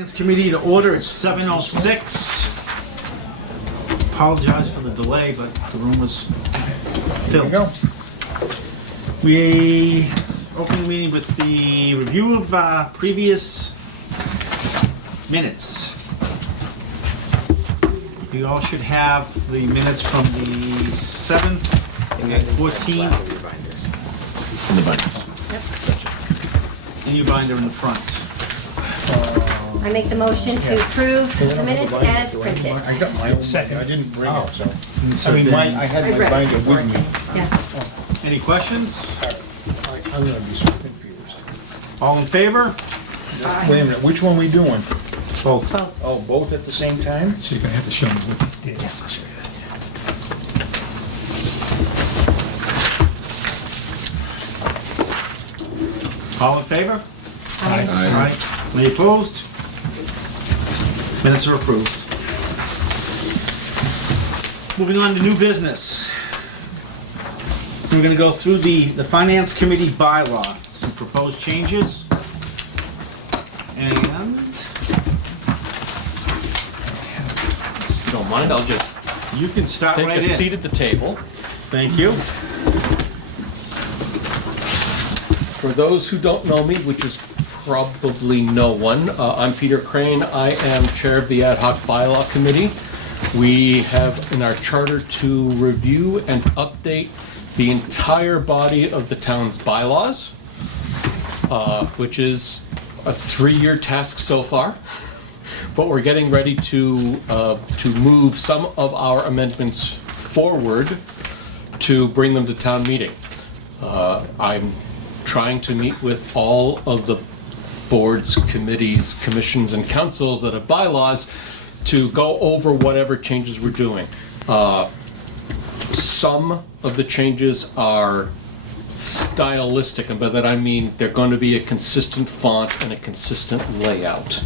Finance Committee to order. It's 7:06. Apologize for the delay, but the room was filled. We open the meeting with the review of previous minutes. You all should have the minutes from the 7th and 14th. In the binder. Yep. In your binder in the front. I make the motion to approve the minutes as printed. I got my own Second. binder. I didn't bring it, so. So I mean, then- I had I my read binder it with me. Yeah. Any questions? I'm gonna be so confused. All in favor? Wait a minute, which one we doing? Both. Both. Oh, both at the same time? So you're gonna have to show me what they did. All in favor? Aye. Aye. Any opposed? Minutes are approved. Moving on to new business. We're gonna go through the Finance Committee bylaw, some proposed changes. And If you don't mind, I'll just you can start take right a in. seat at the table. Thank you. For those who don't know me, which is probably no one, I'm Peter Crane. I am chair of the Ad Hoc Bylaw Committee. We have in our charter to review and update the entire body of the town's bylaws, which is a 3-year task so far. But we're getting ready to move some of our amendments forward to bring them to town meeting. I'm trying to meet with all of the boards, committees, commissions, and councils that have bylaws to go over whatever changes we're doing. Some of the changes are stylistic, and by that I mean they're going to be a consistent font and a consistent layout.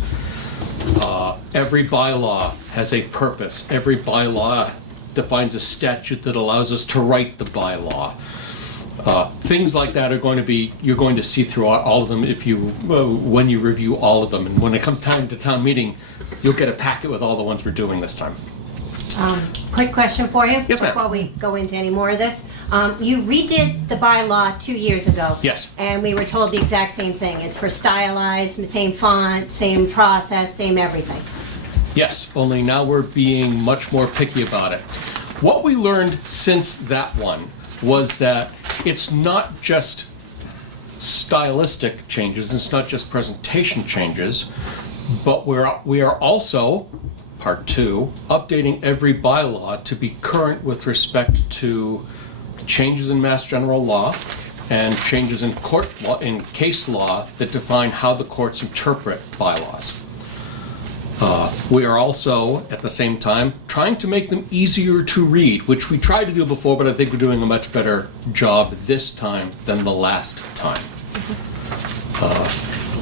Every bylaw has a purpose. Every bylaw defines a statute that allows us to write the bylaw. Things like that are going to be, you're going to see throughout all of them if you, when you review all of them. And when it comes time to town meeting, you'll get a packet with all the ones we're doing this time. Quick question for you. Yes, ma'am. Before we go into any more of this. You redid the bylaw 2 years ago. Yes. And we were told the exact same thing. It's for stylized, same font, same process, same everything. Yes, only now we're being much more picky about it. What we learned since that one was that it's not just stylistic changes, it's not just presentation changes, but we are also, part 2, updating every bylaw to be current with respect to changes in Mass General Law and changes in court law, in case law, that define how the courts interpret bylaws. We are also, at the same time, trying to make them easier to read, which we tried to do before, but I think we're doing a much better job this time than the last time.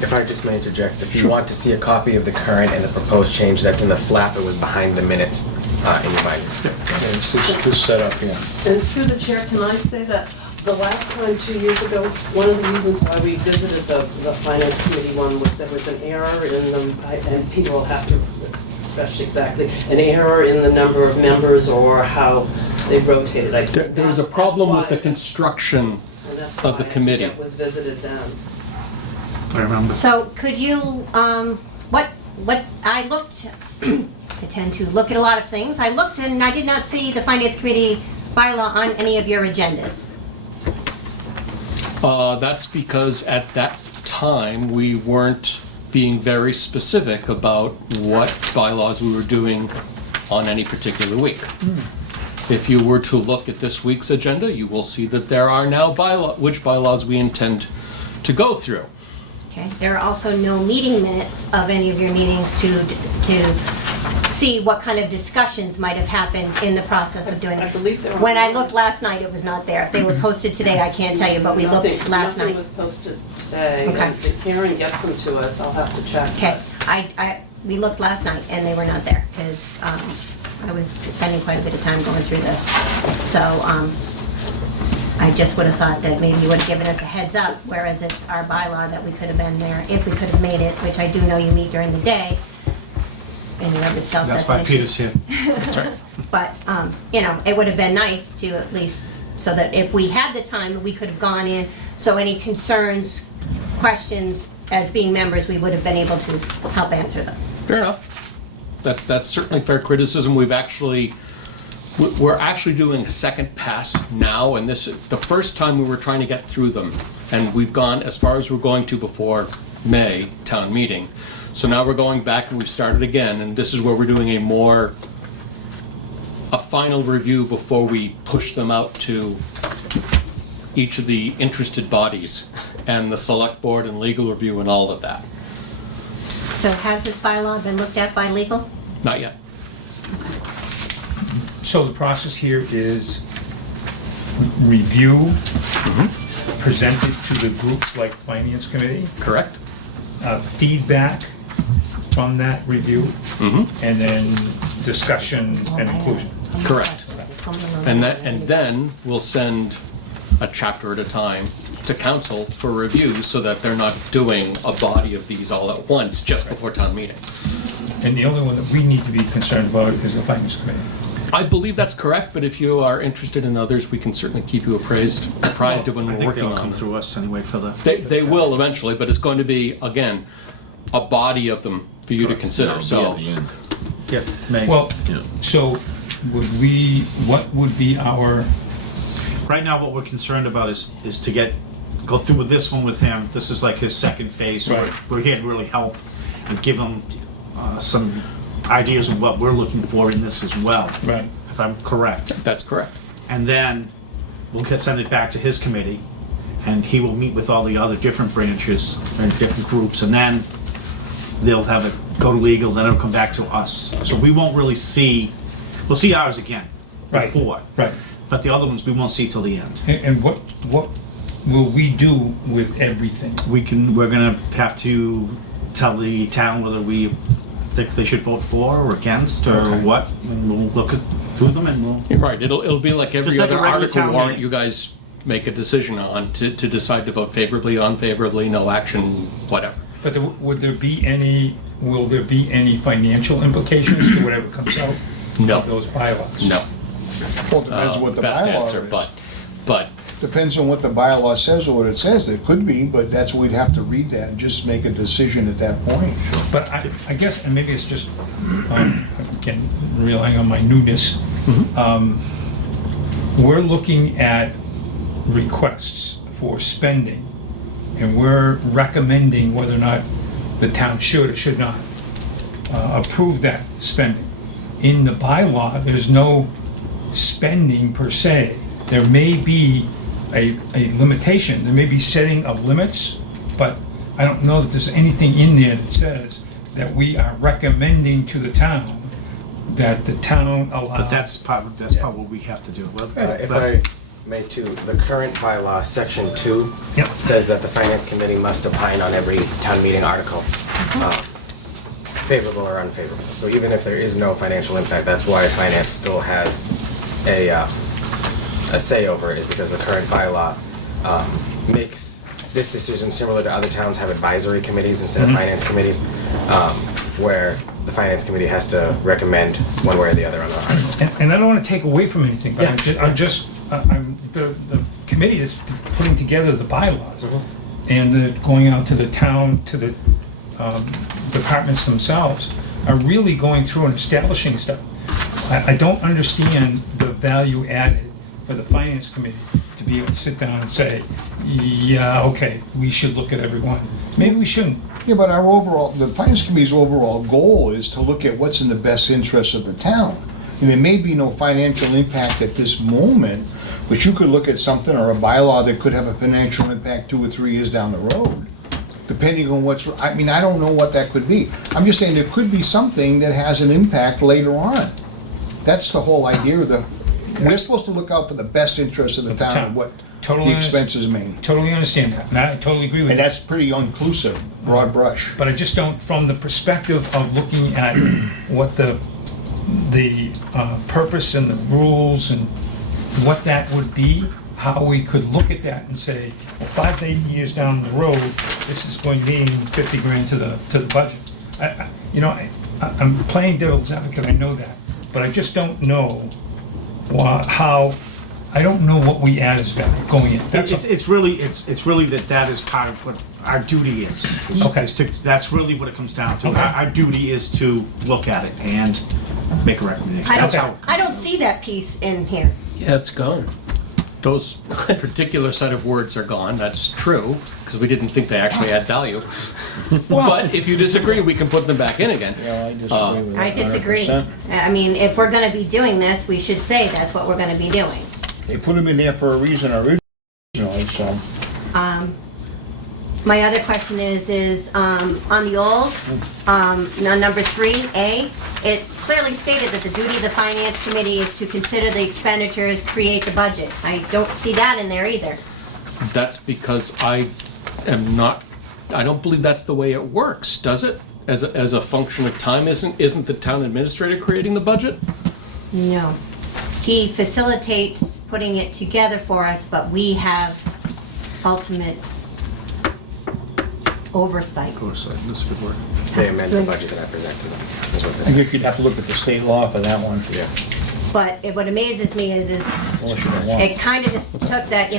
If I just may interject, if you want to see a copy of the current and the proposed change, that's in the flap. It was behind the minutes in your binder. It's this setup here. And through the chair, can I say that the last time, 2 years ago, one of the reasons why we visited the finance committee one was there was an error in them, and people will have to refresh exactly, an error in the number of members or how they rotated. I think There was a that's problem why- with the construction and that's of the why committee. It was visited then. I remember. So could you, what I looked, I tend to look at a lot of things. I looked and I did not see the Finance Committee bylaw on any of your agendas. That's because at that time, we weren't being very specific about what bylaws we were doing on any particular week. If you were to look at this week's agenda, you will see that there are now which bylaws we intend to go through. Okay, there are also no meeting minutes of any of your meetings to see what kind of discussions might have happened in the process of doing I it. believe there were. When I looked last night, it was not there. If they were posted today, I can't tell you, but we looked last Nothing night. was posted today. Okay. And if Karen gets them to us, I'll have to check. Okay, we looked last night and they were not there because I was spending quite a bit of time going through this. So I just would have thought that maybe you would have given us a heads up, whereas it's our bylaw that we could have been there if we could have made it, which I do know you meet during the day. In and of itself, That's that's why an issue. Peter's here. But, it would have been nice to at least, so that if we had the time, we could have gone in, so any concerns, questions, as being members, we would have been able to help answer them. Fair enough. That's certainly fair criticism. We're actually doing a second pass now, and this, the first time we were trying to get through them, and we've gone as far as we're going to before May town meeting. So now we're going back and we've started again, and this is where we're doing a final review before we push them out to each of the interested bodies and the select board and legal review and all of that. So has this bylaw been looked at by legal? Not yet. So the process here is review, present it to the groups like Finance Committee, Correct? feedback from that review, and then discussion and inclusion. Correct. And then we'll send a chapter at a time to council for review so that they're not doing a body of these all at once just before town meeting. And the only one that we need to be concerned about is the Finance Committee. I believe that's correct, but if you are interested in others, we can certainly keep you apprised of when I we're think working they'll on come them. through us anyway for the. They will eventually, but it's going to be, again, a body of them for you to consider, so. Yeah, May. Well, so what would be our, Right now, what we're concerned about is to go through with this one with him. This is like his second phase. So Right. we're here to really help and give him some ideas of what we're looking for in this as well. right, If I'm correct. That's correct. And then we'll send it back to his committee, and he will meet with all the other different branches and different groups, and then they'll have it go to legal, then it'll come back to us. So we won't really we'll see ours again Right. before. right. But the other ones, we won't see till the end. And what will we do with everything? We're gonna have to tell the town whether we think they should vote for or against or Okay. what, and we'll look through them and we'll. You're right, it'll be like every Just like a other regular article town warrant meeting. you guys make a decision on to decide to vote favorably, unfavorably, no action, whatever. But will there be any financial implications to whatever comes out No. of those bylaws? No. Well, it depends what the Best answer, bylaw is. but Depends on what the bylaw says or what it says. There could be, but that's, we'd have to read that and just make a decision at that point. But I guess, and maybe it's just, again, relying on my newness, we're looking at requests for spending, and we're recommending whether or not the town should or should not approve that spending. In the bylaw, there's no spending per se. There may be a limitation, there may be setting of limits, but I don't know that there's anything in there that says that we are recommending to the town that the town allow. But that's probably what we have to do. If I may too, the current bylaw, section 2, Yep. says that the finance committee must opine on every town meeting article, favorable or unfavorable. So even if there is no financial impact, that's why finance still has a say over it, is because the current bylaw makes this decision similar to other towns have advisory committees instead of finance committees, where the finance committee has to recommend one way or the other on the article. And I don't want to take away from anything, but I'm the committee is putting together the bylaws, and they're going out to the town, to the departments themselves, are really going through and establishing stuff. I don't understand the value added for the finance committee to be able to sit down and say, yeah, okay, we should look at everyone. Maybe we shouldn't. Yeah, but the Finance Committee's overall goal is to look at what's in the best interest of the town. And there may be no financial impact at this moment, but you could look at something or a bylaw that could have a financial impact 2 or 3 years down the road, depending on I don't know what that could be. I'm just saying there could be something that has an impact later on. That's the whole idea we're supposed to look out for the best interest of the town and what Totally the expenses mean. Totally understand that, and I totally agree with And that. that's pretty inclusive, broad brush. But I just don't, from the perspective of looking at what the purpose and the rules and what that would be, how we could look at that and say, well, 5 to 8 years down the road, this is going to mean 50 grand to the budget. I'm playing devil's advocate, I know that, but I just don't know how, I don't know what we add as value going in. That's all. It's really that is part of what our duty is. Okay. That's really what it comes down to. Okay. Our duty is to look at it and make a recommendation. I That's don't, how it I don't comes see that piece in here. Yeah, it's gone. Those particular set of words are gone, that's true, because we didn't think they actually had value. But if you disagree, we can put them back in again. Yeah, I disagree with that. I disagree. 100%. I mean, if we're gonna be doing this, we should say that's what we're gonna be doing. They put them in there for a reason originally, so. My other question is, on the old, on number 3A, it clearly stated that the duty of the finance committee is to consider the expenditures, create the budget. I don't see that in there either. That's because I don't believe that's the way it works, does it? As a function of time, isn't the town administrator creating the budget? No. He facilitates putting it together for us, but we have ultimate oversight. Oversight, that's a good word. They amend the budget that I present to them, is what I they say. think you'd have to look at the state law for that one. Yeah. But what amazes me is Unless you don't want. it kind of just took that,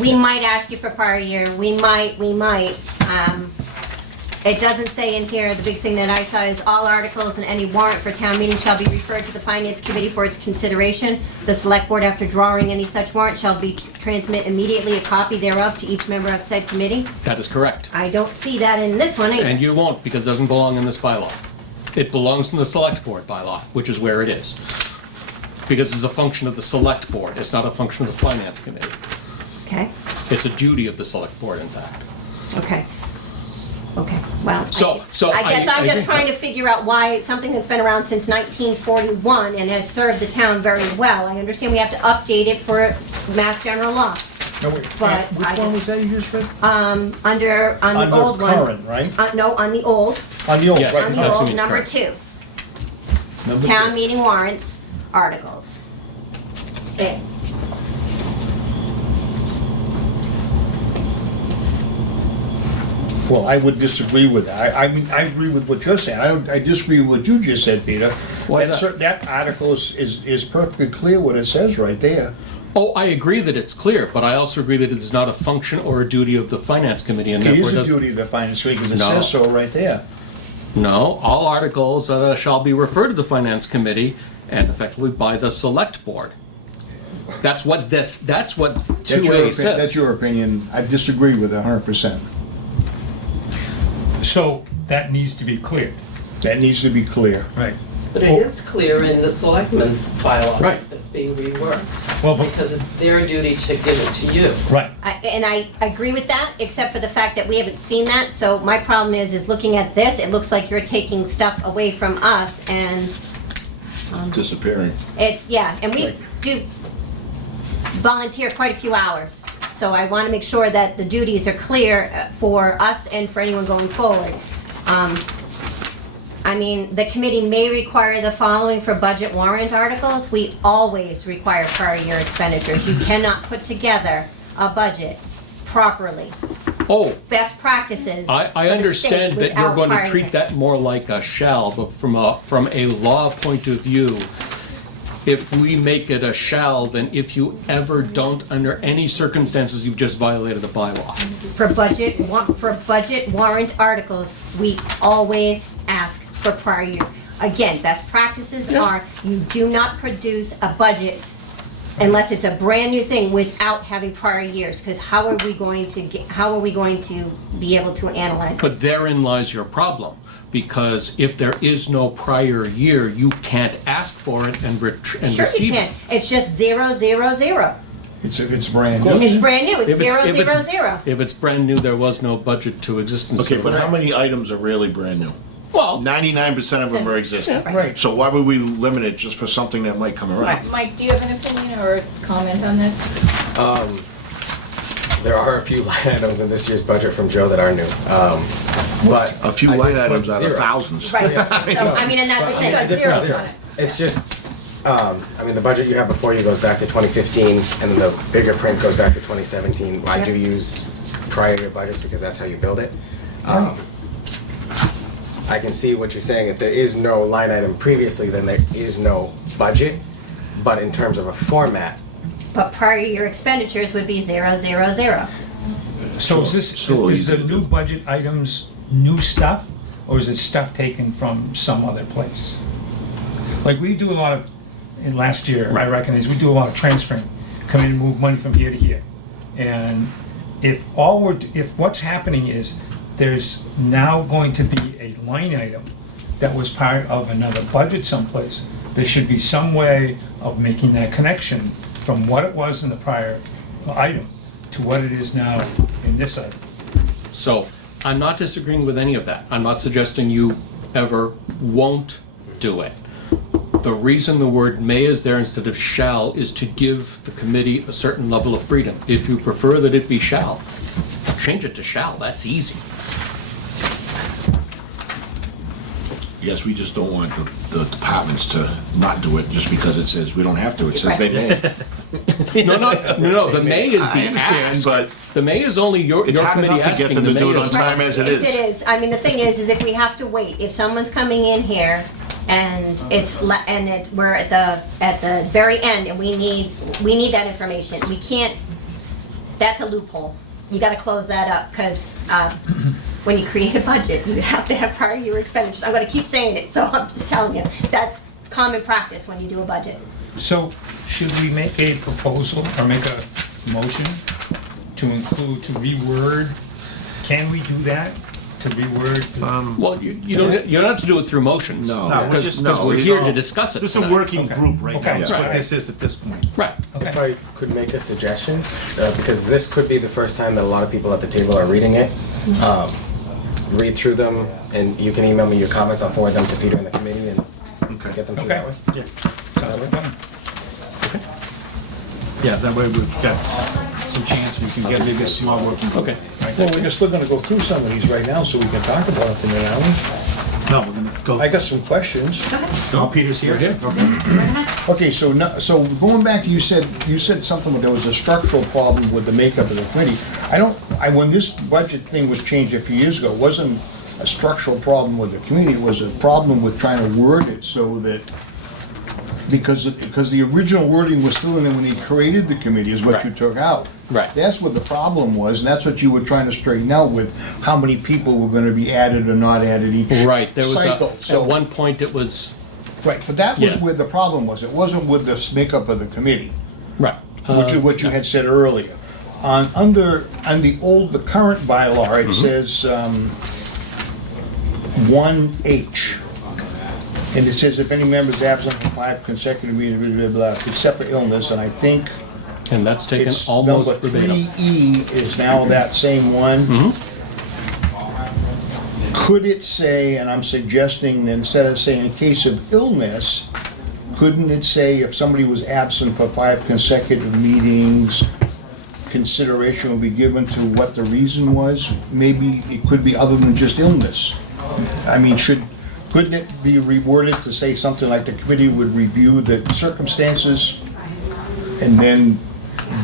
we might ask you for prior year, we might. It doesn't say in here, the big thing that I saw is all articles and any warrant for town meeting shall be referred to the finance committee for its consideration. The select board, after drawing any such warrant, shall be transmit immediately a copy thereof to each member of said committee. That is correct. I don't see that in this one either. And you won't, because it doesn't belong in this bylaw. It belongs in the select board bylaw, which is where it is. Because it's a function of the select board, it's not a function of the finance committee. Okay, It's a duty of the select board, in fact. okay. Okay, well, So I guess I'm I just agree. trying to figure out why something that's been around since 1941 and has served the town very well. I understand we have to update it for Mass General Law. No, wait, But which I one just- was that you just read? On the old one. current, right? No, on the old, On the old, Yes. right. on the That's what old, means number correct. 2. Number Town two. meeting warrants, articles. Well, I would disagree with that. I mean, I agree with what you're saying. I disagree with what you just said, Peter. Why is that? That article is perfectly clear what it says right there. Oh, I agree that it's clear, but I also agree that it is not a function or a duty of the finance committee, and It therefore is a doesn't. duty of the finance committee, because it No. says so right there. No, all articles shall be referred to the finance committee and effectively by the select board. That's what 2A That's says. your opinion. I disagree with it 100%. So that needs to be cleared. That needs to be clear. Right. But it is clear in the selectmen's bylaw Right. that's being reworked, Well, but, because it's their duty to give it to you. right. And I agree with that, except for the fact that we haven't seen that. So my problem is looking at this, it looks like you're taking stuff away from us and disappearing. it's, yeah, and we do volunteer quite a few hours. So I want to make sure that the duties are clear for us and for anyone going forward. I mean, the committee may require the following for budget warrant articles. We always require prior year expenditures. You cannot put together a budget properly. Oh, Best practices. I for the understand state that you're without going to prior treat year. that more like a shall, but from a law point of view, if we make it a shall, then if you ever don't, under any circumstances, you've just violated the bylaw. For budget warrant articles, we always ask for prior year. Again, best practices are you do not produce a budget unless it's a brand new thing without having prior years, because how are we going to be able to analyze it? But therein lies your problem, because if there is no prior year, you can't ask for it and Sure you receive can. it. It's just 0, 0, 0. It's brand new. It's brand new. It's If 0, if 0, 0. If it's brand new, there was no budget to existence. Okay, but how many items are really brand new? Well, 99% of them are existing. Right. So why would we limit it just for something that might come around? Mike, do you have an opinion or comment on this? There are a few line items in this year's budget from Joe that are new. But A few I did line put items out of zero. thousands. Right. So, I mean, and that's the You got thing. zeros on Zeros. it. It's just, I mean, the budget you have before you goes back to 2015, and then the bigger print goes back to 2017. I do use prior year budgets because that's how you build it. I can see what you're saying. If there is no line item previously, then there is no budget. But in terms of a format, But prior year expenditures would be 0, 0, 0. So is this, So is easy the to new do. budget items new stuff, or is it stuff taken from some other place? Like, we do a lot of, in last year, I recognize, we do a lot of transferring, come in and move money from here to here. And if what's happening is, there's now going to be a line item that was part of another budget someplace, there should be some way of making that connection from what it was in the prior item to what it is now in this item. So, I'm not disagreeing with any of that. I'm not suggesting you ever won't do it. The reason the word may is there instead of shall is to give the committee a certain level of freedom. If you prefer that it be shall, change it to shall, that's easy. Yes, we just don't want the departments to not do it just because it says we don't have to. It says they may. No, the may is the I understand, ask. but The may is only your it's hard committee enough to asking. get them The to do may it on is time as it Yes, is. it is. I mean, the thing is if we have to wait, if someone's coming in here and we're at the very end and we need that information, we can't, that's a loophole. You gotta close that up, because, when you create a budget, you have to have prior year expenditures. I'm gonna keep saying it, so I'm just telling you, that's common practice when you do a budget. So, should we make a proposal or make a motion to include, to reword? Can we do that? To reword? Well, you don't have to do it through motion. No. No, we're Because just- we're no, here no. to discuss it This is a tonight. working Okay. group right now, Okay. that's Right. what this is at this point. Right. Okay. if I could make a suggestion, because this could be the first time that a lot of people at the table are reading it. Read through them, and you can email me your comments. I'll forward them to Peter and the committee and get them through Okay. that way. Sounds like fun. Yeah, that way we've got some chance we can get maybe a small working group. Okay. Well, we're still gonna go through some of these right now, so we can talk about it tonight, aren't we? No, we're gonna go. I got some questions. Oh, Peter's here? We're here. Okay. Okay, so going back, you said something, there was a structural problem with the makeup of the committee. When this budget thing was changed a few years ago, it wasn't a structural problem with the committee, it was a problem with trying to word it so that, because the original wording was still in there when he created the committee, is what you Right. took out. Right. That's what the problem was, and that's what you were trying to straighten out with how many people were gonna be added or not added each Right, there was cycle. at one point it was, Right, but that was Yeah. where the problem was. It wasn't with the makeup of the committee, right. what you had said earlier. On the current bylaw, it says 1H. And it says if any member is absent for 5 consecutive meetings, blah, blah, blah, except for illness, and I think And that's taken it's almost number verbatim. 3E is now that same one. Could it say, and I'm suggesting that instead of saying in case of illness, couldn't it say if somebody was absent for 5 consecutive meetings, consideration will be given to what the reason was? Maybe it could be other than just illness. I mean, couldn't it be reworded to say something like the committee would review the circumstances and then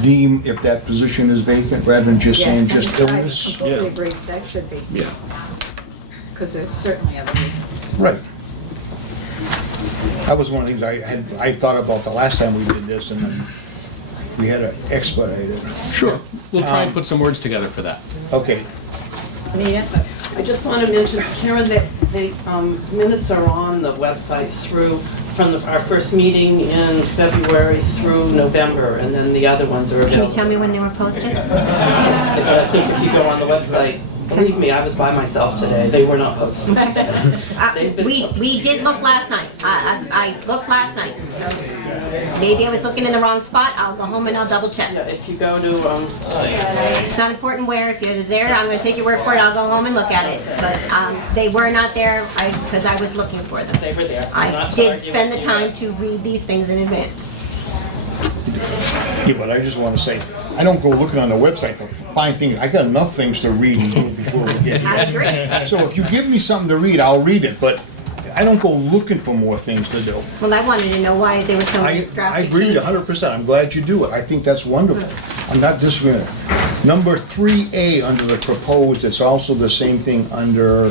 deem if that position is vacant, rather than just saying just illness? I completely agree, that should be. Yeah. Because there's certainly other reasons. Right. That was one of the things I thought about the last time we did this, and then we had to expedite it. Sure, we'll try and put some words together for that. Okay, I just want to mention, Karen, that the minutes are on the website from our first meeting in February through November, and then the other ones are Can available. you tell me when they were posted? But I think if you go on the website, believe me, I was by myself today, they were not posted. They've been posted. We did look last night. I looked last night, so maybe I was looking in the wrong spot. I'll go home and I'll double check. Yeah, if you go to, It's not important where, if you're there, I'm gonna take your word for it, I'll go home and look at it. But they were not there, because I was looking for them. they were there. I'm I not did arguing spend the with time you. to read these things in advance. yeah, but I just want to say, I don't go looking on the website to find things, I got enough things to read and do before we get I here. agree. So if you give me something to read, I'll read it, but I don't go looking for more things to do. Well, I wanted to know why there were so many I drastic agree with you changes. 100%. I'm glad you do it. I think that's wonderful. I'm not disagreeing. Number 3A under the proposed, it's also the same thing under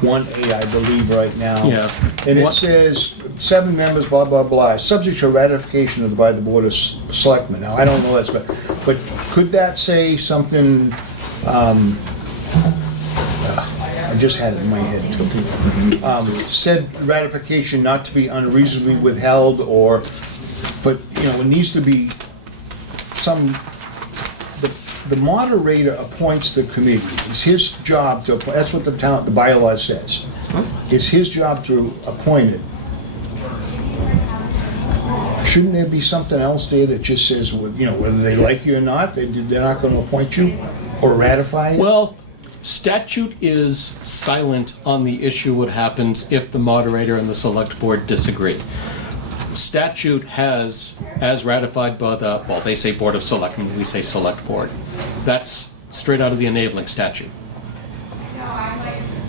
1A, I believe, right now. Yeah. And it What- says, 7 members, blah, blah, blah, subject to ratification by the Board of Selectmen. Now, I don't know that's, but could that say something, I just had it in my head too. Said ratification not to be unreasonably withheld, or, but, you know, it needs to be some, the moderator appoints the committee. It's his job to, that's what the bylaw says. It's his job to appoint it. Shouldn't there be something else there that just says, you know, whether they like you or not, they're not gonna appoint you or ratify it? Well, statute is silent on the issue what happens if the moderator and the select board disagree. Statute has, as ratified by the, well, they say Board of Selectmen, we say Select Board. That's straight out of the enabling statute.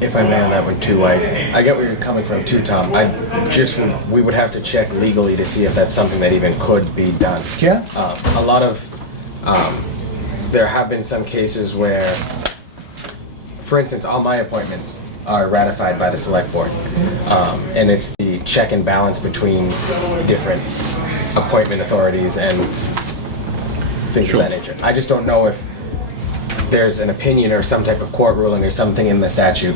If I may on that one too, I get where you're coming from too, Tom. We would have to check legally to see if that's something that even could be done. Yeah? A lot of, there have been some cases where, for instance, all my appointments are ratified by the select board. And it's the check and balance between different appointment authorities and things of that nature. I just don't know if there's an opinion or some type of court ruling or something in the statute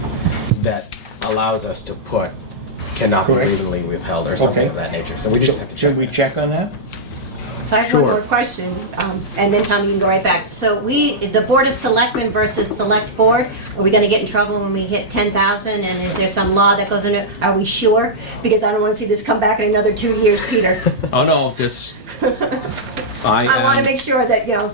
that allows us to put cannot be Correct. reasonably withheld or something Okay. of that nature. So we just have to check. Should we check on that? So I have Sure. one more question, and then Tom, you can go right back. So the Board of Selectmen versus Select Board, are we gonna get in trouble when we hit 10,000? And is there some law that goes into, are we sure? Because I don't wanna see this come back in another 2 years, Peter. Oh, no, this, I wanna am- make sure that, you know,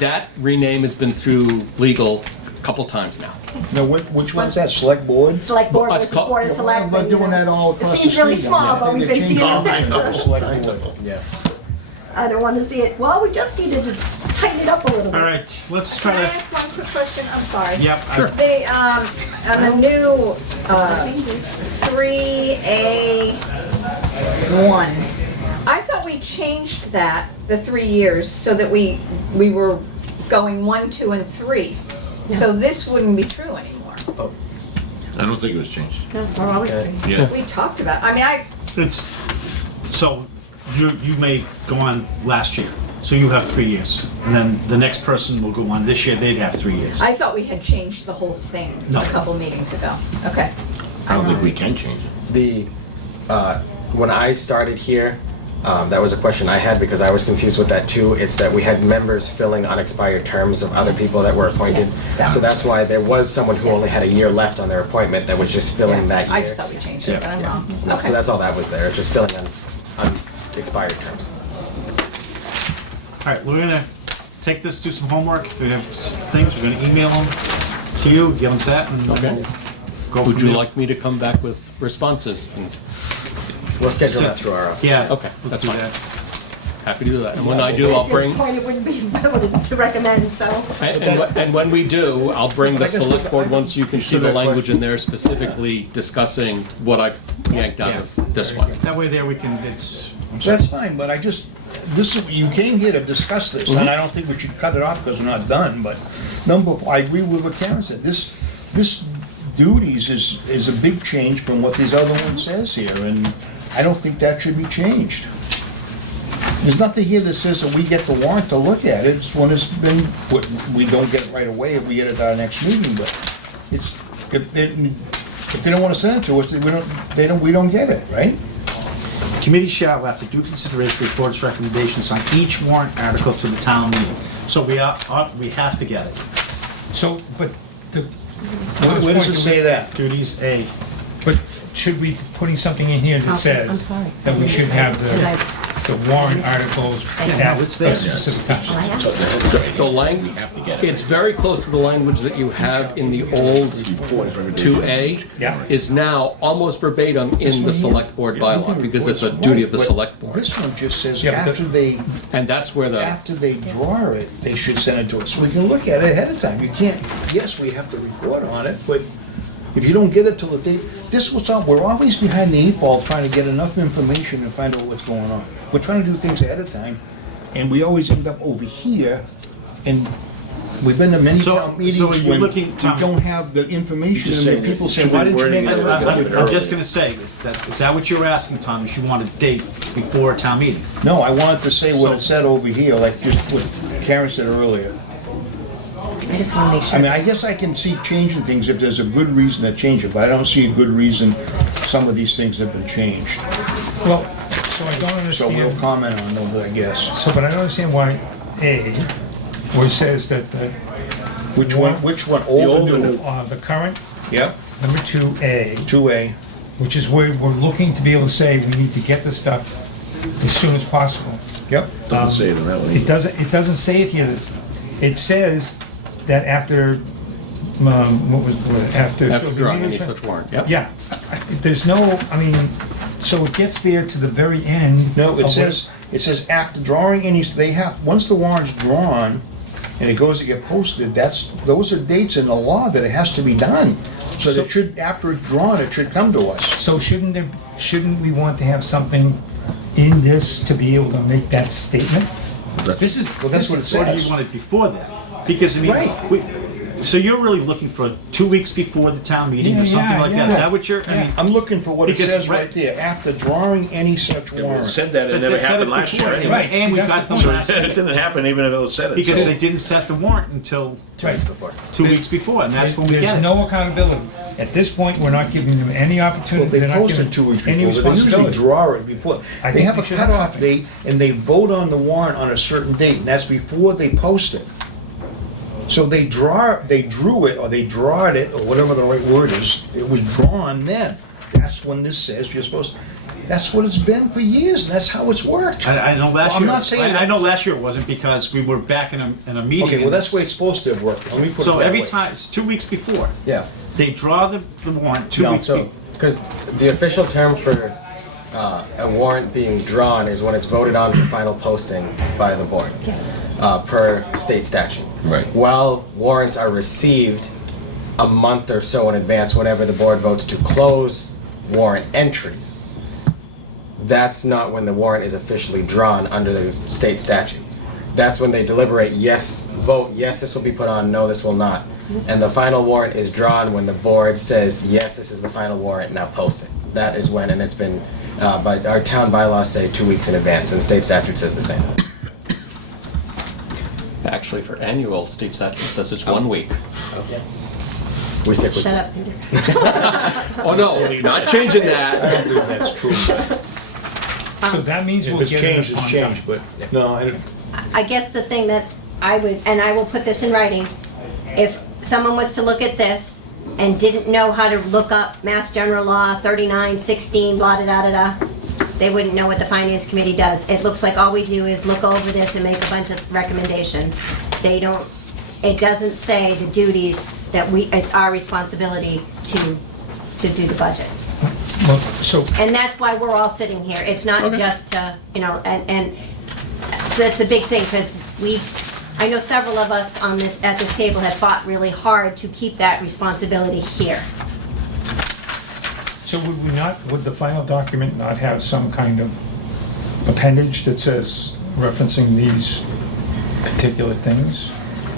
that rename has been through legal a couple times now. No, which one's that, select board? Select Board Well, it's versus called- Board of Selectmen. I'm doing that all across the It street. seems really small, but we've been seeing it. it. Select board. Yeah. I don't wanna see it, well, we just needed to tighten it up a little bit. All right, let's Can I try to, ask one quick question? I'm sorry. yep. The, on the new, 3A1, I thought we changed that, the 3 years, so that we were going 1, 2, and 3. So this wouldn't be true anymore. I don't think it was changed. No, we're always Okay. three. Yeah. We talked about, I mean, It's, so you may go on last year, so you have 3 years. And then the next person will go on this year, they'd have 3 years. I thought we had changed the whole thing No. a couple meetings ago. Okay. I don't think we can change it. When I started here, that was a question I had because I was confused with that too. It's that we had members filling unexpired terms of other people that were appointed. Yes. So that's why there was someone who only had a year left on their appointment that was just filling that year. I just thought we changed it, but I'm wrong. No, Okay. so that's all that was there, just filling on expired terms. All right, we're gonna take this, do some homework. If we have things, we're gonna email them to you, give them that, and Okay. we'll go Would from you there. like me to come back with responses? And- We'll schedule that through our office. Yeah. Okay, we'll that's do fine. that. Happy to do that. And when I do, I'll At bring, this point, it wouldn't be relevant to recommend, so. and when we do, I'll bring the select board, once you can see the that language in there specifically discussing what I yanked out of this one. That way there we can, it's, That's fine, but you came here to discuss this, and I don't think we should cut it off because we're not done, but I agree with what Karen said. This duties is a big change from what these other one says here, and I don't think that should be changed. There's nothing here that says that we get the warrant to look at it. It's when it's been, we don't get it right away if we get it at our next meeting, but if they don't want to send it to us, we don't get it, right? committee shall, after due consideration, report its recommendations on each warrant article to the town meeting. So we have to get it. So, but the. Where does it say that? Duties A. But should we be putting something in here that I'm says sorry. that we should have the warrant articles Yeah, it's there. at a specific time? The We have to get it. It's very close to the language that you have in the old 2A. Yeah. Is now almost verbatim in the select board bylaw, because it's a duty of the select board. This one just says Yeah, but after they And that's where the, draw it, they should send it to us, so we can look at it ahead of time. You can't, yes, we have to report on it, but If you don't get it till the date, this was all, we're always behind the 8 ball trying to get enough information and find out what's going on. We're trying to do things ahead of time, and we always end up over here, and we've been to many So- town meetings so are you when we looking, Tom- don't have the information, Just and then saying people it say, should why be didn't you wording make it it? up. I'm just gonna say, is that what you're asking, Tom, is you want a date before a town meeting? No, I wanted to say what So- it said over here, like just what Karen said earlier. I just wanna make I sure. mean, I guess I can see changing things if there's a good reason to change it, but I don't see a good reason some of these things have been changed. Well, so I don't So we'll understand, comment on those, I guess. so, but I don't understand why A, where it says that Which one, old old or or new? new? the current, Yep, number 2A, 2A. which is where we're looking to be able to say we need to get this stuff as soon as possible. Yep, Doesn't say it in that one. It doesn't say it here. It says that after, after. After drawing any such warrant, yep. Yeah, there's no, I mean, so it gets there to the very end. no, of it what- says after drawing any, they have, once the warrant's drawn and it goes to get posted, those are dates in the law that it has to be done. So that should, after it's drawn, it should come to us. So shouldn't we want to have something in this to be able to make that statement? This is. Well, that's what it Or do says. you want it before that? Because, I mean, Right. so you're really looking for 2 weeks before the town meeting Yeah, or something yeah, like that? yeah. Is that what you're, I mean, I'm looking for what it Because says right- right there, after drawing any such It warrant. said that, But it never they said happened it last before year anyway. anyway. Right, And see, we that's got the them point. last It week. didn't happen even if it was said it. Because So- they didn't set the warrant until Weeks before. 2 weeks before, and that's when we There's get it. no accountability. At this point, we're not giving them any Well, opportunity. they They're not posted giving 2 weeks any before, but they usually responsibility. draw it before. I They think have we a should have cutoff something. date, and they vote on the warrant on a certain date, and that's before they post it. So they drew it, or they drawed it, or whatever the right word is, it was drawn then. That's when this says you're supposed, that's what it's been for years, and that's how it's worked. I know last Well, I'm year, not saying I know that- last year it wasn't because we were back in a meeting. Okay, well, and- that's the way it's supposed to have worked, let me put it So that every way. time, it's 2 weeks before. Yeah. They draw the warrant 2 No, weeks So, before. because the official term for a warrant being drawn is when it's voted on for final posting by the board. Yes. Per state statute. Right. While warrants are received a month or so in advance, whenever the board votes to close warrant entries, that's not when the warrant is officially drawn under the state statute. That's when they deliberate, yes, vote, yes, this will be put on, no, this will not. And the final warrant is drawn when the board says, yes, this is the final warrant, now post it. That is when, and it's been, but our town bylaws say 2 weeks in advance, and state statute says the same. Actually, for annual, state statute says it's 1 week. We stick with. Shut up, Peter. Oh, no, not changing I that. don't believe that's true, but So that means if we'll it's get changed, it it's on time. changed, but, no, I don't. I guess the thing that I would, and I will put this in writing, if someone was to look at this and didn't know how to look up Mass General Law 3916, blah, da, da, da, da, they wouldn't know what the Finance Committee does. It looks like all we do is look over this and make a bunch of recommendations. They don't, it doesn't say the duties that it's our responsibility to do the budget. Well, so, And that's why we're all sitting here. It's not just to, and that's a big thing, because I know several of us at this table have fought really hard to keep that responsibility here. so would the final document not have some kind of appendage that says referencing these particular things?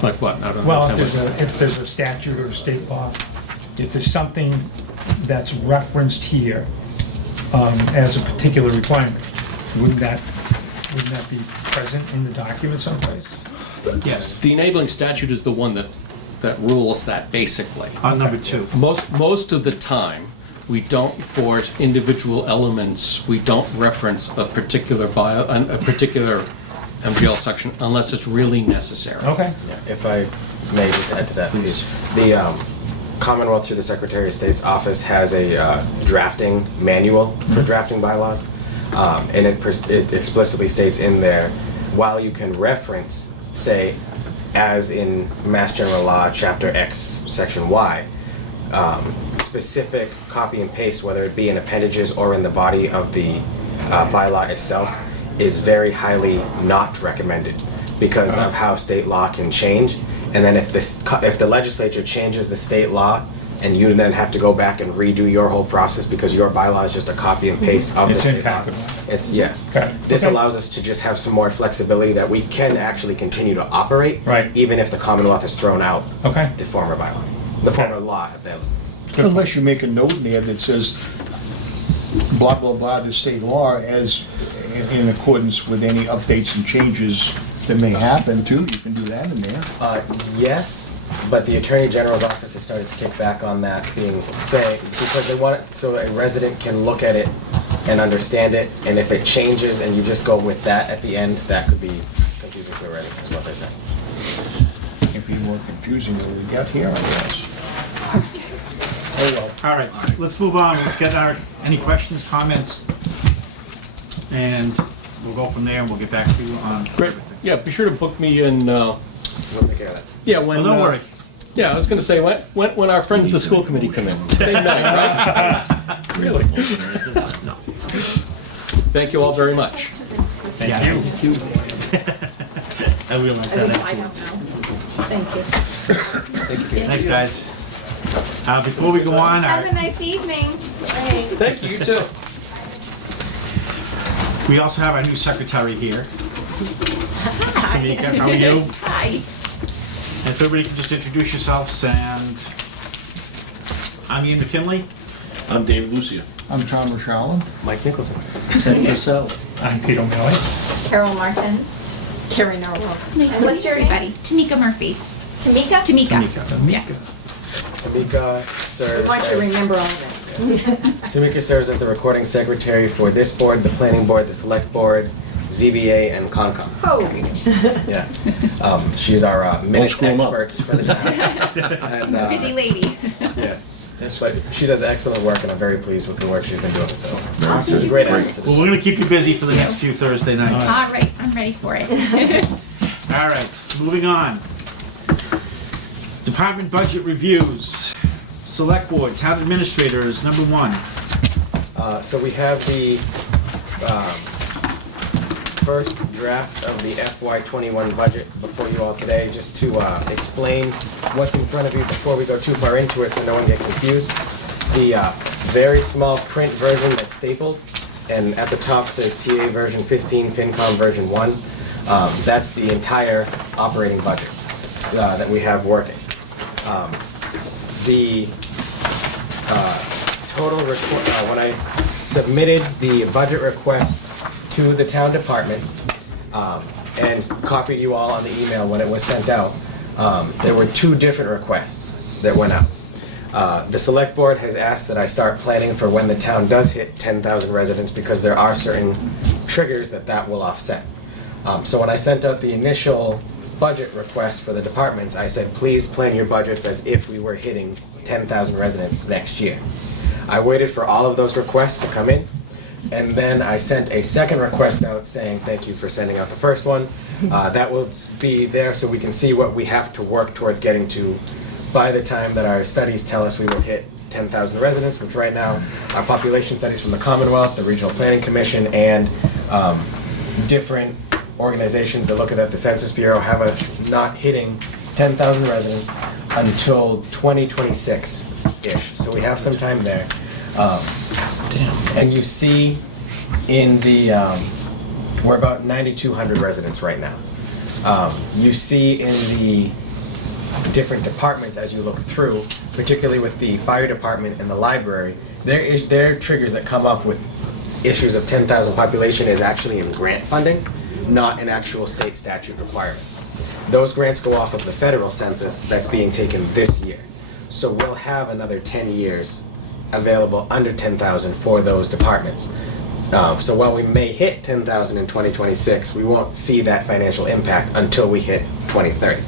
Like what? I don't Well, understand if there's a statute or a state law, if there's something that's referenced here as a particular requirement, wouldn't that be present in the document someplace? Yes, The enabling statute is the one that rules that, basically. on number 2. Most of the time, we don't, for individual elements, we don't reference a particular MGL section unless it's really necessary. Okay. Yeah, if I may just add to that, please. The Commonwealth through the Secretary of State's office has a drafting manual for drafting bylaws. And it explicitly states in there, while you can reference, say, as in Mass General Law, Chapter X, Section Y, specific copy and paste, whether it be in appendages or in the body of the bylaw itself, is very highly not recommended because of how state law can change. And then if the legislature changes the state law and you then have to go back and redo your whole process because your bylaw is just a copy and paste of the It's state law. impacted. It's, yes. Okay. This Okay. allows us to just have some more flexibility that we can actually continue to operate. Right. Even if the Commonwealth has thrown out Okay. the former bylaw, the former law. Unless you make a note in there that says, blah, blah, blah, the state law as in accordance with any updates and changes that may happen too, you can do that in there. Yes, but the Attorney General's office has started to kick back on that, saying, because they want it so a resident can look at it and understand it, and if it changes and you just go with that at the end, that could be confusing to a resident, is what they're saying. It'd be more confusing than we got here, I guess. Oh, well. All right, let's move on. Let's get any questions, comments? And we'll go from there and we'll get back to you on Great. everything. Yeah, be sure to book me in, We'll take care of that. yeah, when... Well, don't worry. Yeah, I was gonna say, when our friends, the school committee come in, same night, right? Really? Thank you all very much. Thank you. I realize that I don't afterwards. know. Thank you. Thanks, guys. Before we go on, Have a nice evening. Thank you, you too. we also have our new secretary here. Tamika, how are you? Hi. And if everybody can just introduce yourselves, and I'm Ian McKinley. I'm David Lucia. I'm Tom Rashalin. Mike Nicholson. I'm Peter O'Malley. Carol Martins. Carrie Norwell. Nice And what's your name? everybody. Tamika Murphy. Tamika? Tamika. Yes. Tamika I serves want you to as... remember all this. Tamika serves as the recording secretary for this board, the planning board, the select board, ZBA, and Concom. Oh, Yeah. She's our minutes screw 'em up. experts for the town. And, Busy lady. yes. But she does excellent work, and I'm very pleased with the work she's been doing, so. Awesome. She's a great asset to the Well, we're gonna keep you busy for the next few Thursday nights. All right, I'm ready for it. All right, moving on. Department budget reviews. Select board, town administrator is number one. So we have the first draft of the FY21 budget before you all today, just to explain what's in front of you before we go too far into it so no one get confused. The very small print version that's stapled, and at the top says TA version 15, FinCom version 1. That's the entire operating budget that we have working. The total, when I submitted the budget request to the town departments, and copied you all on the email when it was sent out, there were two different requests that went out. The select board has asked that I start planning for when the town does hit 10,000 residents, because there are certain triggers that will offset. So when I sent out the initial budget request for the departments, I said, please plan your budgets as if we were hitting 10,000 residents next year. I waited for all of those requests to come in, and then I sent a second request out saying, thank you for sending out the first one. That will be there so we can see what we have to work towards getting to by the time that our studies tell us we will hit 10,000 residents, which right now, our population studies from the Commonwealth, the Regional Planning Commission, and different organizations that look at the Census Bureau have us not hitting 10,000 residents until 2026-ish. So we have some time there. And you see in the, we're about 9,200 residents right now. You see in the different departments as you look through, particularly with the fire department and the library, there are triggers that come up with issues of 10,000 population is actually in grant funding, not in actual state statute requirements. Those grants go off of the federal census that's being taken this year. So we'll have another 10 years available under 10,000 for those departments. So while we may hit 10,000 in 2026, we won't see that financial impact until we hit 2030.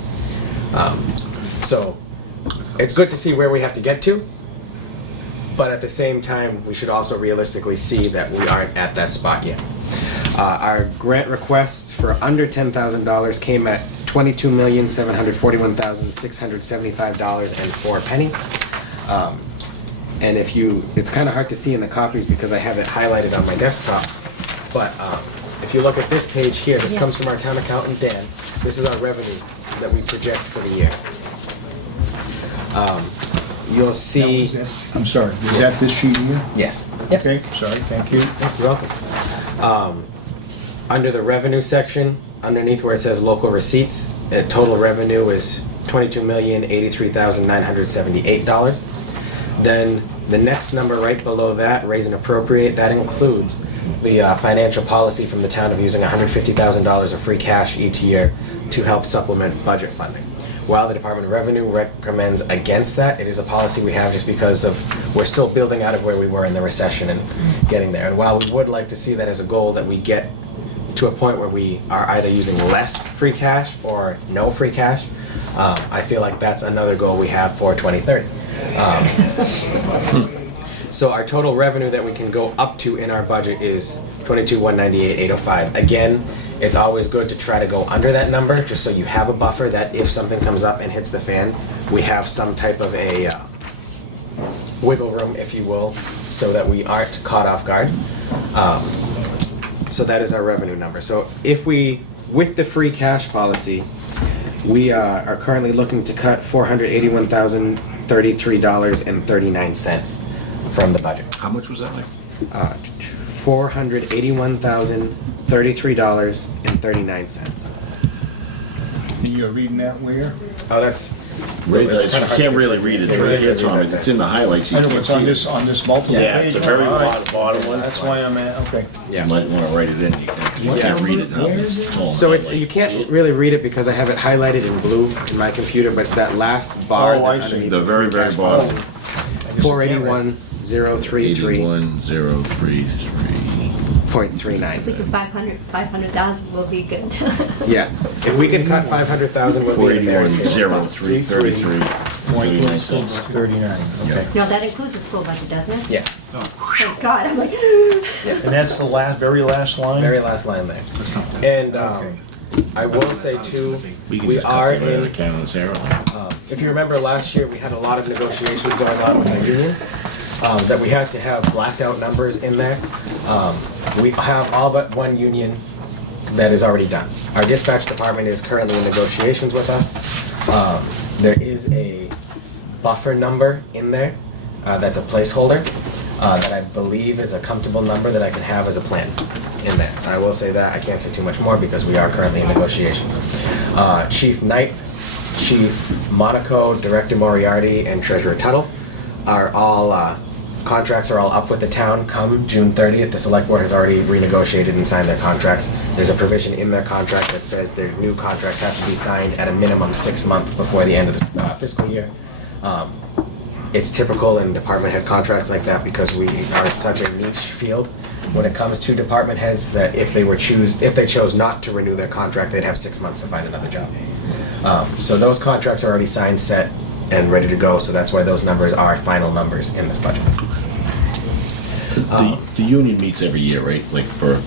So it's good to see where we have to get to, but at the same time, we should also realistically see that we aren't at that spot yet. Our grant request for under $10,000 came at $22,741,675.04. And it's kind of hard to see in the copies because I have it highlighted on my desktop, but if you look at this page here, this comes from our town accountant, Dan. This is our revenue that we project for the year. you'll see, I'm sorry, is that this sheet here? yes. Yep. Okay, sorry, thank you. You're welcome. Under the revenue section, underneath where it says local receipts, total revenue is $22,083,978. Then the next number right below that, raise and appropriate, that includes the financial policy from the town of using $150,000 of free cash each year to help supplement budget funding. While the Department of Revenue recommends against that, it is a policy we have just because of, we're still building out of where we were in the recession and getting there. And while we would like to see that as a goal, that we get to a point where we are either using less free cash or no free cash, I feel like that's another goal we have for 2030. So our total revenue that we can go up to in our budget is $22,198,805. Again, it's always good to try to go under that number, just so you have a buffer that if something comes up and hits the fan, we have some type of a wiggle room, if you will, so that we aren't caught off guard. So that is our revenue number. So if we, with the free cash policy, we are currently looking to cut $481,033.39 from the budget. How much was that, Mike? $481,033.39. You're reading that where? Oh, that's. Right, it's you kinda hard can't to- really read it right here, Tom. It's in the highlights. You I know, can't it's on see this, it. on this multiple page. Yeah, it's the very All right. bottom one. That's why I'm at, okay. You Yeah. might want to write it in. You can't read it now. Where is it? It's all So it's, highlighted. you See can't it? really read it because I have it highlighted in blue in my computer, but that last bar Oh, I that's see. underneath. The very, very cash bottom. policy, 481,033.39. 81,033. If we could 500,000 will be good. Yeah, if we can cut 500,000, we'll be in a very stable spot. 481,033. 39 cents. 39, okay. No, that includes the school budget, doesn't it? Yeah, Thank God, I'm like, yes, And that's the last, very last line? very last line there. And I will say too, We can we just are cut that out of the in, account, Sarah. if you remember last year, we had a lot of negotiations going on with the unions, that we had to have blacked out numbers in there. We have all but one union that is already done. Our dispatch department is currently in negotiations with us. There is a buffer number in there, that's a placeholder, that I believe is a comfortable number that I can have as a plan in there. I will say that, I can't say too much more because we are currently in negotiations. Chief Knight, Chief Monaco, Director Moriarty, and Treasurer Tuttle are all, contracts are all up with the town come June 30th. The select board has already renegotiated and signed their contracts. There's a provision in their contract that says their new contracts have to be signed at a minimum 6 months before the end of the fiscal year. It's typical in department head contracts like that because we are such a niche field when it comes to department heads that if they chose not to renew their contract, they'd have 6 months to find another job. So those contracts are already signed, set, and ready to go, so that's why those numbers are final numbers in this budget. The union meets every year, right? Like for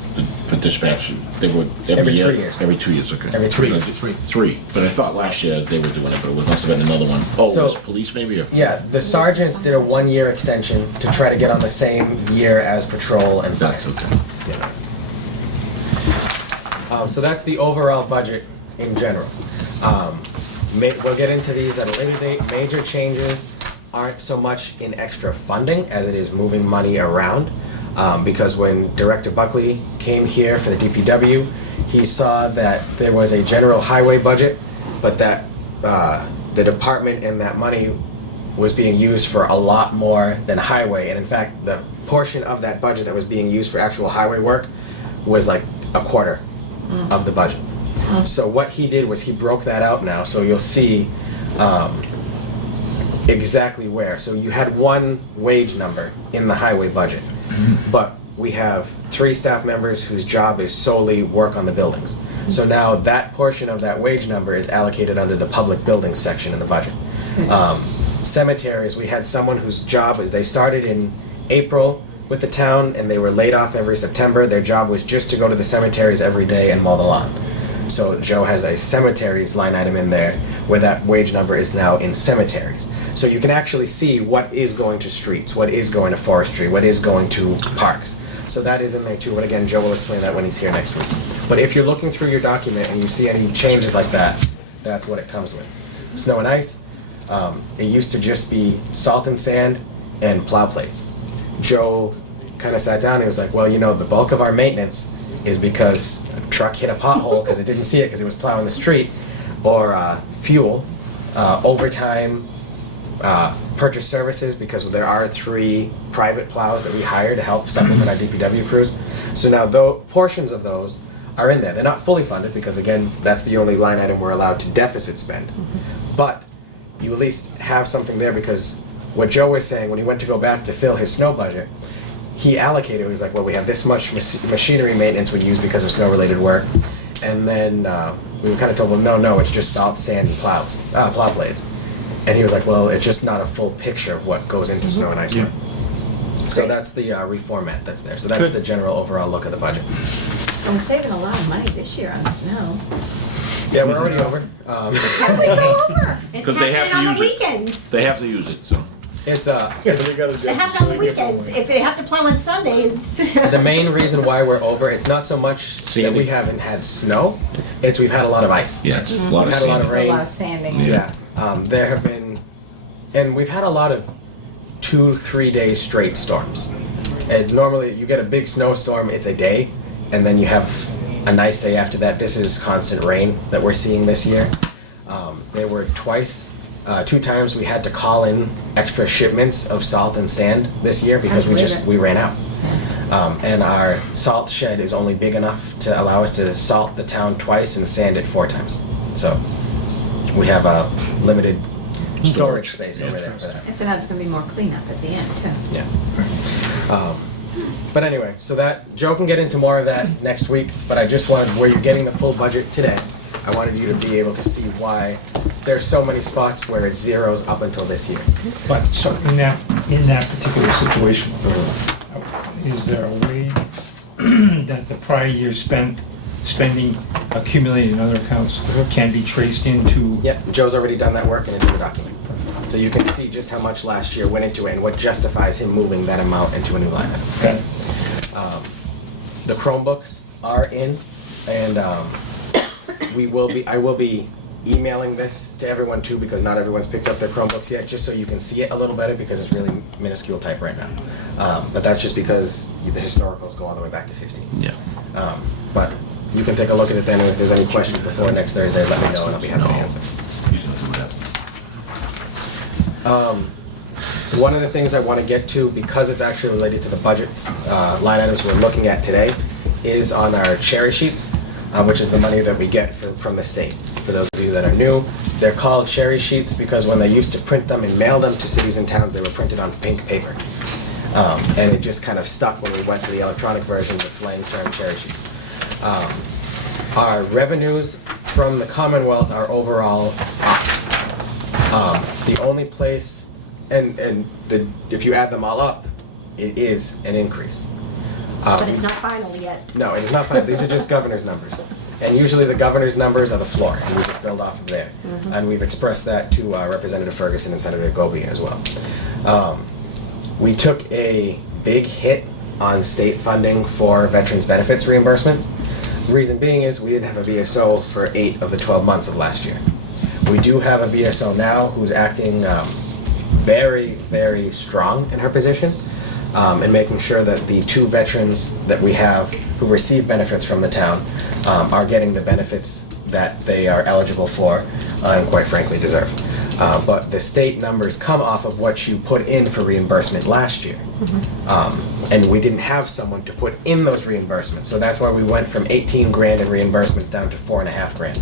dispatch, they would Every year? 3 years. Every 2 years, okay. Every 3 years. Three. But I thought last year they were doing it, but it must have been another one. Oh, So- it was police maybe? Or? Yeah, the sergeants did a 1-year extension to try to get on the same year as patrol and fire. That's okay. So that's the overall budget in general. We'll get into these at a later date. Major changes aren't so much in extra funding as it is moving money around. Because when Director Buckley came here for the DPW, he saw that there was a general highway budget, but that the department and that money was being used for a lot more than highway. And in fact, the portion of that budget that was being used for actual highway work was like a quarter of the budget. So what he did was he broke that out now, so you'll see exactly where. So you had one wage number in the highway budget, but we have 3 staff members whose job is solely work on the buildings. So now that portion of that wage number is allocated under the public buildings section in the budget. Cemeteries, we had someone whose job is, they started in April with the town and they were laid off every September. Their job was just to go to the cemeteries every day and mow the lawn. So Joe has a cemeteries line item in there where that wage number is now in cemeteries. So you can actually see what is going to streets, what is going to forestry, what is going to parks. So that is in there too, but again, Joe will explain that when he's here next week. But if you're looking through your document and you see any changes like that, that's what it comes with. Snow and ice, It used to just be salt and sand and plow plates. Joe kind of sat down and he was like, well, the bulk of our maintenance is because a truck hit a pothole because it didn't see it because it was plowing the street, or fuel, overtime, purchase services, because there are 3 private plows that we hire to help supplement our DPW crews. So now portions of those are in there. They're not fully funded because, again, that's the only line item we're allowed to deficit spend. But you at least have something there, because what Joe was saying, when he went to go back to fill his snow budget, he allocated, he was like, well, we have this much machinery maintenance we use because of snow-related work. And then we kind of told him, no, it's just salt, sand, and plow blades. And he was like, well, it's just not a full picture of what goes into snow and ice work. So that's the reformat that's there. So that's the general overall look of the budget. And we're saving a lot of money this year on snow. Yeah, we're already over. How did we go over? It's 'Cause they have happening to on the use it. weekends. They have to use it, so. It's It happens on the weekends. If they have to plow on Sundays. the main reason why we're over. It's not so much that Sandy. we haven't had snow. It's we've had a lot of ice. Yeah, it's a lot of We've had a lot sand. of A rain. lot of sanding. Yeah. There have been, and we've had a lot of 2-3 day straight storms. And normally you get a big snowstorm, it's a day, and then you have a nice day after that. This is constant rain that we're seeing this year. There were 2 times we had to call in extra shipments of salt and sand this year because we ran out. And our salt shed is only big enough to allow us to salt the town twice and sand it 4 times. So we have a limited storage space over there for that. And so now it's gonna be more cleanup at the end, too. Yeah. But anyway, so that, Joe can get into more of that next week, but I just wanted, where you're getting the full budget today, I wanted you to be able to see why there's so many spots where it's zeros up until this year. But, so in that particular situation, is there a way that the prior year's spending accumulated in other accounts can be traced into? Yep, Joe's already done that work and it's in the document. So you can see just how much last year went into it and what justifies him moving that amount into a new line item. Okay. The Chromebooks are in, and I will be emailing this to everyone too, because not everyone's picked up their Chromebooks yet, just so you can see it a little better, because it's really minuscule type right now. But that's just because the historicals go all the way back to 15. Yeah. But you can take a look at it then, and if there's any questions before next Thursday, let me know and I'll be happy to No. answer. He's gonna do that. One of the things I want to get to, because it's actually related to the budget line items we're looking at today, is on our cherry sheets, which is the money that we get from the state. For those of you that are new, they're called cherry sheets because when they used to print them and mail them to cities and towns, they were printed on pink paper. And it just kind of stuck when we went to the electronic version, the slang term cherry sheets. Our revenues from the Commonwealth are overall up. The only place, if you add them all up, it is an increase. But it's not final yet. No, it is not final. These are just governor's numbers. And usually the governor's numbers are the floor, and we just build off of there. And we've expressed that to Representative Ferguson and Senator Goby as well. We took a big hit on state funding for veterans benefits reimbursements. The reason being is we didn't have a VSO for 8 of the 12 months of last year. We do have a VSO now who's acting very, very strong in her position, and making sure that the 2 veterans that we have who receive benefits from the town are getting the benefits that they are eligible for and quite frankly deserve. But the state numbers come off of what you put in for reimbursement last year. And we didn't have someone to put in those reimbursements. So that's why we went from 18 grand in reimbursements down to 4.5 grand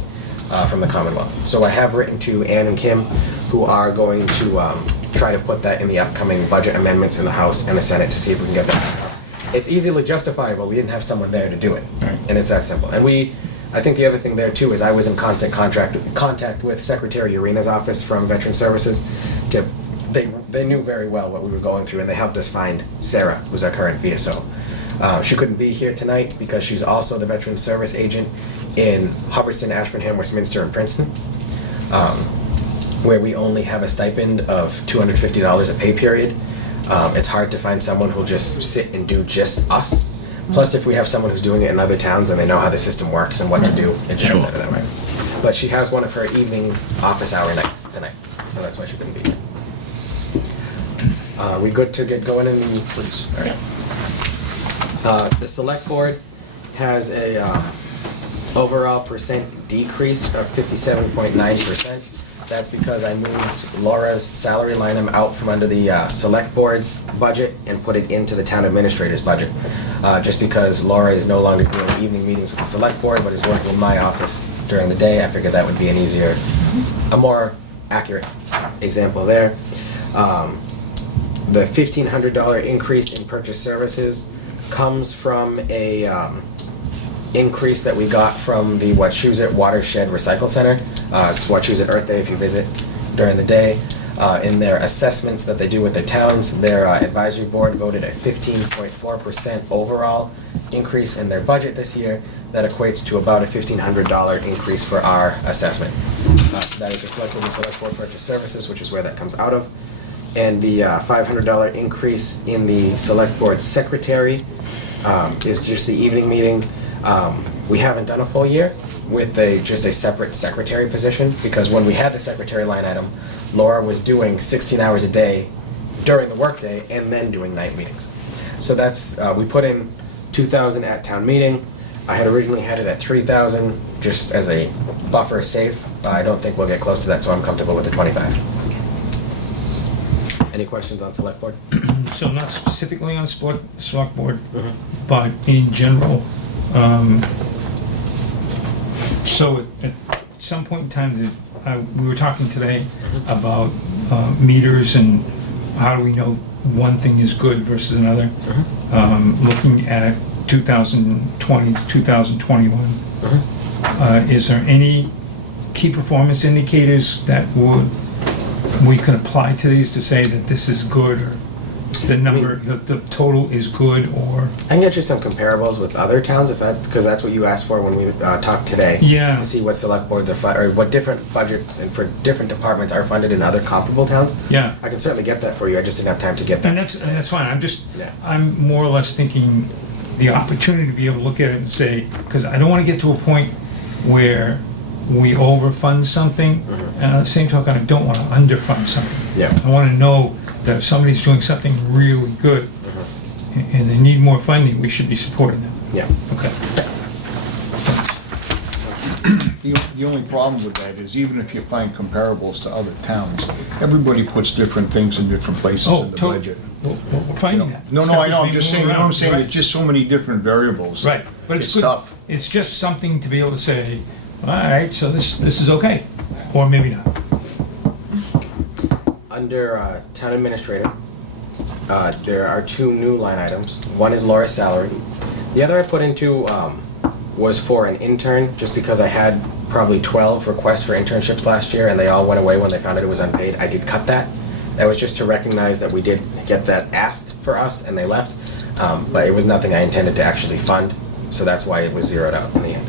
from the Commonwealth. So I have written to Ann and Kim, who are going to try to put that in the upcoming budget amendments in the House and the Senate to see if we can get that. It's easily justifiable. We didn't have someone there to do it. And it's that simple. And I think the other thing there too is I was in constant contact with Secretary Urina's office from Veteran Services. They knew very well what we were going through, and they helped us find Sarah, who's our current VSO. She couldn't be here tonight because she's also the Veteran Service agent in Hubbardston, Ashburnham, Westminster, and Princeton, where we only have a stipend of $250 a pay period. It's hard to find someone who'll just sit and do just us. Plus, if we have someone who's doing it in other towns and they know how the system works and what to do, it's just better that way. But she has one of her evening office hour nights tonight. So so that's why she couldn't be here. We good to get going in the, please? All right. The select board has a overall percent decrease of 57.9%. That's because I moved Laura's salary line item out from under the select board's budget and put it into the town administrator's budget. Just because Laura is no longer doing evening meetings with the select board, but is working in my office during the day, I figured that would be an easier, a more accurate example there. The $1,500 increase in purchase services comes from a increase that we got from the Wachusett Watershed Recycle Center. It's Wachusett Earth Day if you visit during the day. In their assessments that they do with their towns, their advisory board voted a 15.4% overall increase in their budget this year. That equates to about a $1,500 increase for our assessment. So that is reflected in select board purchase services, which is where that comes out of. And the $500 increase in the select board secretary is just the evening meetings. We haven't done a full year with just a separate secretary position, because when we had the secretary line item, Laura was doing 16 hours a day during the workday and then doing night meetings. So that's, we put in 2,000 at town meeting. I had originally had it at 3,000 just as a buffer safe. I don't think we'll get close to that, so I'm comfortable with the 25. Any questions on select board? So not specifically on select board, but in general. So at some point in time, we were talking today about meters and how do we know one thing is good versus another. Looking at 2020 to 2021, is there any key performance indicators that we could apply to these to say that this is good, or the number, the total is good, or? I can get you some comparables with other towns, if that, because that's what you asked for when we talked today. Yeah. To see what select boards are or what different budgets and for different departments are funded in other comparable towns. Yeah. I can certainly get that for you. I just didn't have time to get that. And that's fine. Yeah. I'm more or less thinking the opportunity to be able to look at it and say, because I don't want to get to a point where we overfund something, and at the same token, I don't want to underfund something. Yeah. I want to know that if somebody's doing something really good and they need more funding, we should be supporting them. Yeah. Okay. The only problem with that is even if you find comparables to other towns, everybody puts different things in different places in the budget. We're finding that. No, I know, I'm just saying, you know what I'm saying, Right. there's just so many different variables. Right, but it's good. tough. It's just something to be able to say, all right, so this is okay, or maybe not. Under town administrator, there are two new line items. One is Laura's salary. The other I put into was for an intern, just because I had probably 12 requests for internships last year, and they all went away when they found out it was unpaid. I did cut that. That was just to recognize that we did get that asked for us, and they left. But it was nothing I intended to actually fund, so that's why it was zeroed out in the end.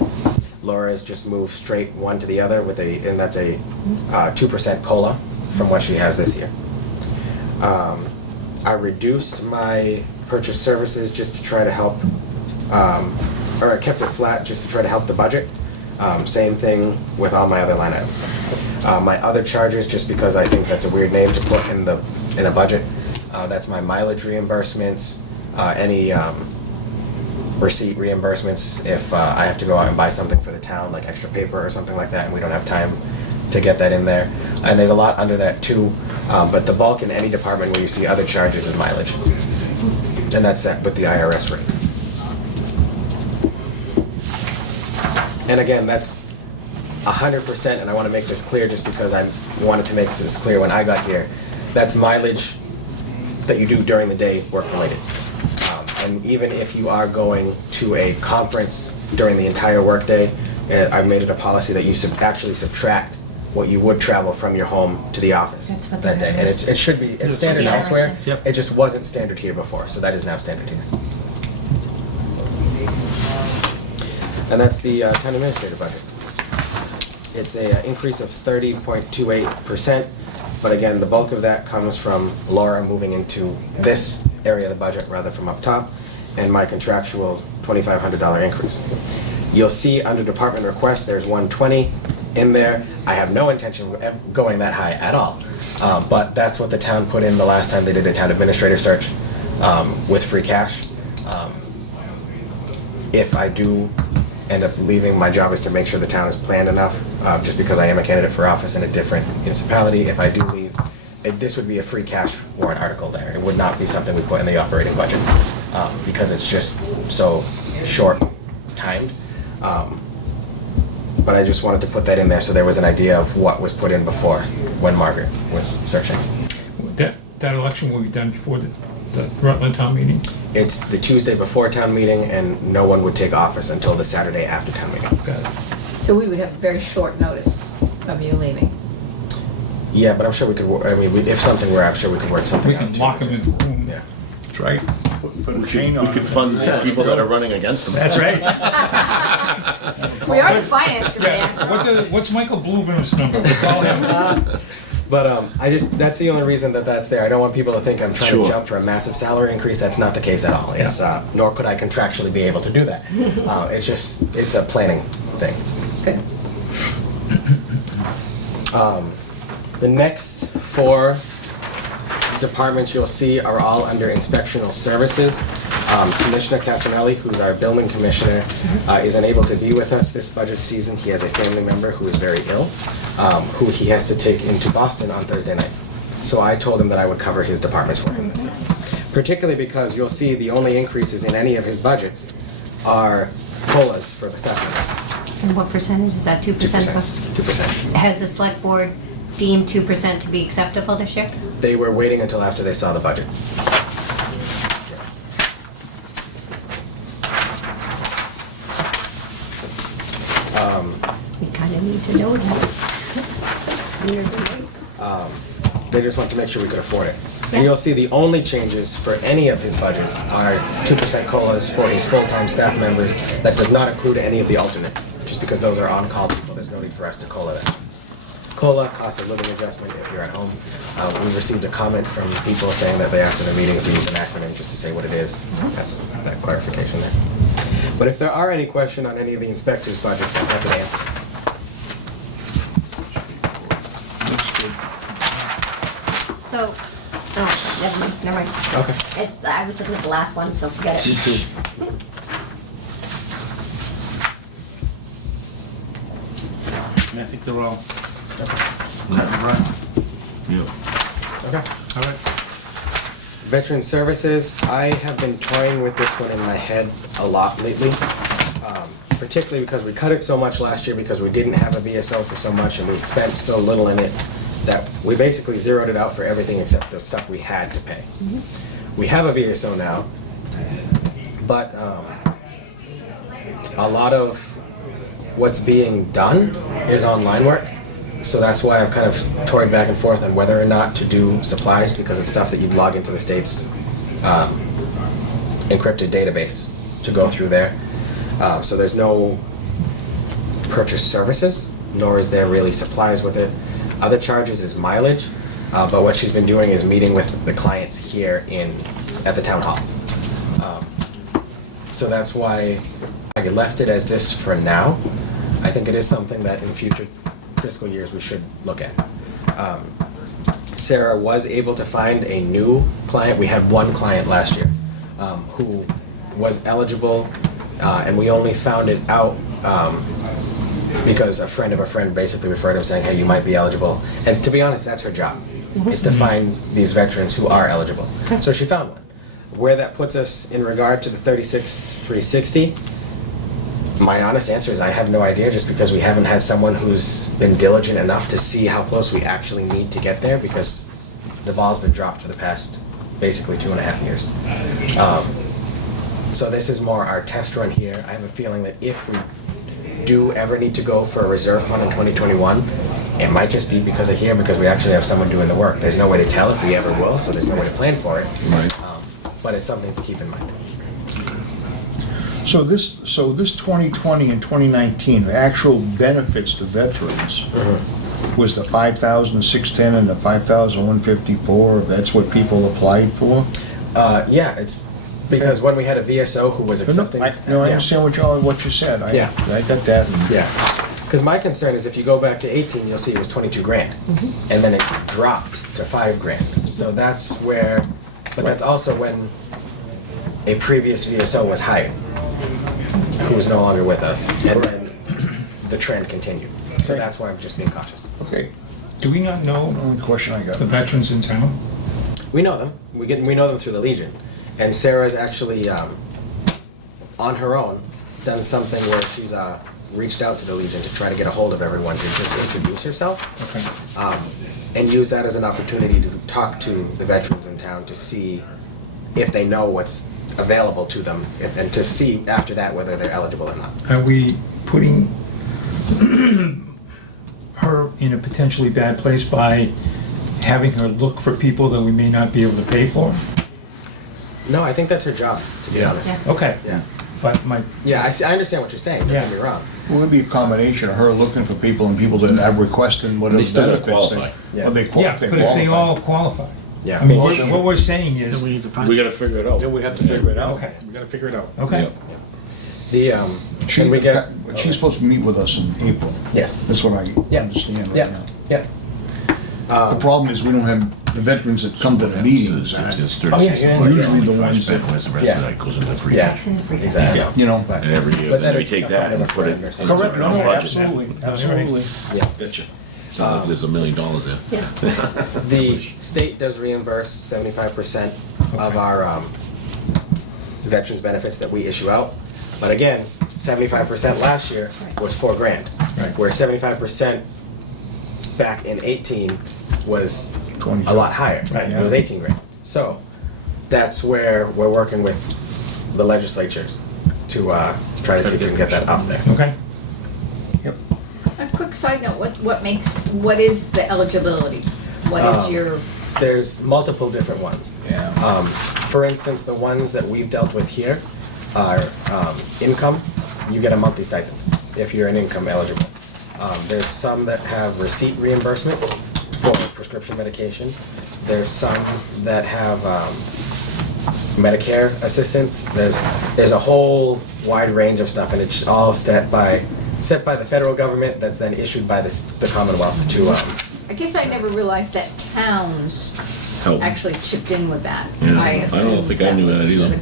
Laura's just moved straight one to the other with and that's a 2% COLA from what she has this year. I reduced my purchase services just to try to help, or I kept it flat just to try to help the budget. Same thing with all my other line items. My other charges, just because I think that's a weird name to put in a budget, that's my mileage reimbursements, any receipt reimbursements if I have to go out and buy something for the town, like extra paper or something like that, and we don't have time to get that in there. And there's a lot under that too, but the bulk in any department where you see other charges is mileage. And that's set with the IRS rate. And again, that's 100%, and I want to make this clear just because I wanted to make this clear when I got here. That's mileage that you do during the day, work-related. And even if you are going to a conference during the entire workday, I've made it a policy that you actually subtract what you would travel from your home to the office That's what that day. And it should be, it's standard the IRS elsewhere. is. Yep. It just wasn't standard here before, so that is now standard here. And that's the town administrator budget. It's a increase of 30.28%, but again, the bulk of that comes from Laura moving into this area of the budget rather from up top, and my contractual $2,500 increase. You'll see under department requests, there's 120 in there. I have no intention of going that high at all. But that's what the town put in the last time they did a town administrator search with free cash. If I do end up leaving, my job is to make sure the town is planned enough, just because I am a candidate for office in a different municipality. If I do leave, this would be a free cash warrant article there. It would not be something we put in the operating budget, because it's just so short-timed. But I just wanted to put that in there so there was an idea of what was put in before when Margaret was searching. That election will be done before the Rutland town meeting? It's the Tuesday before town meeting, and no one would take office until the Saturday after town meeting. Got it. So we would have very short notice of you leaving. Yeah, but I'm sure we could, I mean, if something were, I'm sure we could work something We out. can too, lock them in just- the room. Yeah. That's right. Put a chain on We could it. fund the people that are running against them. That's right. We are the finance committee. Yeah. What's Michael Blumen's number? We'll call him. But that's the only reason that's there. I don't want people to think I'm trying Sure. to jump for a massive salary increase. That's not the case at all. It's, nor could I contractually be able to do that. It's a planning thing. Good. The next 4 departments you'll see are all under inspectional services. Commissioner Casanelli, who's our building commissioner, is unable to be with us this budget season. He has a family member who is very ill, who he has to take into Boston on Thursday nights. So I told him that I would cover his departments for him this year. Particularly because you'll see the only increases in any of his budgets are COLAs for the staff members. And what percentage is that, 2%? 2%. Has the select board deemed 2% to be acceptable this year? They were waiting until after they saw the budget. We kind of need to know that sooner than later. They just want to make sure we could afford it. And you'll see the only changes for any of his budgets are 2% COLAs for his full-time staff members. That does not include any of the alternates, just because those are on-call people. There's no need for us to COLA them. COLA, cost of living adjustment if you're at home. We've received a comment from people saying that they asked in a meeting to use an acronym just to say what it is. That's that clarification there. But if there are any question on any of the inspectors' budgets, I'm happy to answer. Looks good. So, oh, never mind. Okay. I was looking at the last one, so forget Me it. too. And I think they're all Yeah. right. Yeah. Okay. All right. Veteran Services, I have been toying with this one in my head a lot lately, particularly because we cut it so much last year because we didn't have a VSO for so much and we spent so little in it that we basically zeroed it out for everything except the stuff we had to pay. We have a VSO now, but a lot of what's being done is online work. So that's why I've kind of toyed back and forth on whether or not to do supplies, because it's stuff that you log into the state's encrypted database to go through there. So there's no purchase services, nor is there really supplies with it. Other charges is mileage, but what she's been doing is meeting with the clients here at the town hall. So that's why I left it as this for now. I think it is something that in future fiscal years we should look at. Sarah was able to find a new client. We had one client last year who was eligible, and we only found it out because a friend of a friend basically referred him saying, hey, you might be eligible. And to be honest, that's her job, is to find these veterans who are eligible. So she found one. Where that puts us in regard to the 36,360, my honest answer is I have no idea, just because we haven't had someone who's been diligent enough to see how close we actually need to get there, because the ball's been dropped for the past basically 2.5 years. So this is more our test run here. I have a feeling that if we do ever need to go for a reserve fund in 2021, it might just be because of here, because we actually have someone doing the work. There's no way to tell if we ever will, so there's no way to plan for it. Right. But it's something to keep in mind. So this 2020 and 2019, the actual benefits to veterans was the 5,610 and the 5,154. That's what people applied for? Yeah, it's because when we had a VSO who was accepting. I understand what you said. Yeah. I got that. Yeah. Because my concern is if you go back to 18, you'll see it was 22 grand. And then it dropped to 5 grand. So that's where, but that's also when a previous VSO was hired, who is no longer with us. And then the trend continued. So that's why I'm just being cautious. Okay, Do we not know only question I got. the veterans in town? We know them. We know them through the Legion. And Sarah's actually, on her own, done something where she's reached out to the Legion to try to get a hold of everyone to just introduce herself. Okay. And use that as an opportunity to talk to the veterans in town to see if they know what's available to them and to see after that whether they're eligible or not. Are we putting her in a potentially bad place by having her look for people that we may not be able to pay for? No, I think that's her job, to be honest. Yeah. Okay. Yeah. But my, Yeah, I understand what you're saying, don't get me wrong. Well, it'd be a combination of her looking for people and people that have requests and whatever They still gotta benefits. qualify. Well, they yeah, but if they all qualify. Yeah. I mean, what we're saying Then is, we need to find. We gotta figure it out. Then we have to figure it out. Okay. We gotta figure it out. okay. The, can we get? She's supposed to meet with us in April. Yes. That's what I Yeah. understand right Yeah, now. yeah. The problem is we don't have the veterans that come to the meetings. It's Oh, yeah, yeah, Usually yeah. the ones that, Whereas the rest Yeah. of that goes into free Yeah, cash. exactly. Yeah. you know. But- And every year, But then we it's take a that and fund put it or into something. the Correct, no, budget. absolutely, absolutely. Yeah. Gotcha. Sounds like there's $1 million there. The state does reimburse 75% of our veterans benefits that we issue out. But again, 75% last year was 4 grand. Right. Where 75% back in 18 was 20. a lot higher. Right. It was 18 grand. So that's where we're working with the legislatures to try to see if we can get that up there. Okay. A quick side note, what is the eligibility? What is your, There's multiple different ones. Yeah. For instance, the ones that we've dealt with here are income. You get a monthly stipend if you're an income eligible. There's some that have receipt reimbursements for prescription medication. There's some that have Medicare assistance. There's a whole wide range of stuff, and it's all set by the federal government. That's then issued by the Commonwealth to. I guess I never realized that towns Help. actually chipped in with that. Yeah, I I don't assumed think I knew was that either. The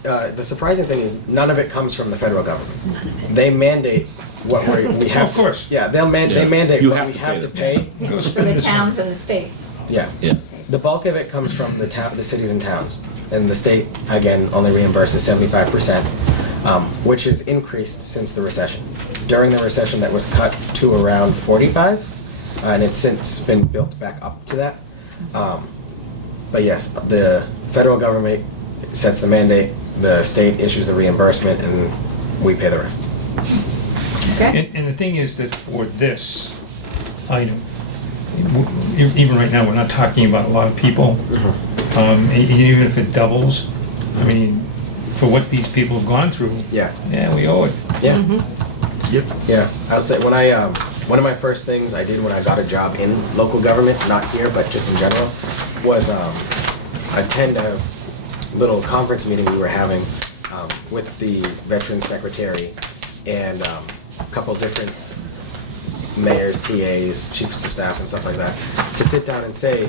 government. The surprising thing is none of it comes from the federal government. They mandate what we have. Of course. Yeah, they mandate You what have we to have pay to them. pay. It goes For the this way. towns and the state. Yeah. Yeah. The bulk of it comes from the cities and towns. And the state, again, only reimburses 75%, which has increased since the recession. During the recession, that was cut to around 45, and it's since been built back up to that. But yes, the federal government sets the mandate, the state issues the reimbursement, and we pay the rest. Okay? And the thing is that for this item, even right now, we're not talking about a lot of people. Even if it doubles, I mean, for what these people have gone through, Yeah. yeah, we owe it. Yeah. Yep. Yeah. I'll say when I one of my first things I did when I got a job in local government, not here but just in general, was attend a little conference meeting we were having with the veterans secretary and a couple different mayors, TAs, chiefs of staff, and stuff like that, to sit down and say,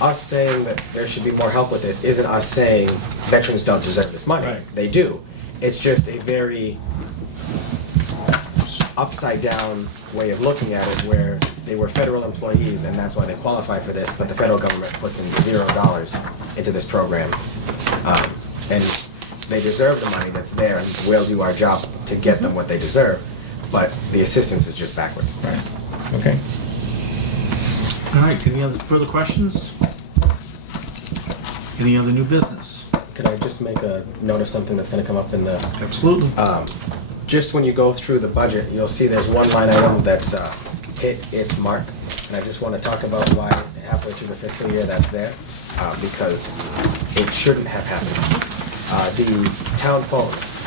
us saying that there should be more help with this isn't us saying veterans don't deserve this money. Right. They do. It's just a very upside down way of looking at it, where they were federal employees and that's why they qualify for this, but the federal government puts in $0 into this program. And they deserve the money that's there, and we'll do our job to get them what they deserve, but the assistance is just backwards. Right. Okay. All right, any other further questions? Any other new business? Could I just make a note of something that's gonna come up in the Absolutely. just when you go through the budget, you'll see there's one line item that's hit its mark. And I just want to talk about why halfway through the fiscal year that's there, because it shouldn't have happened. The town phones.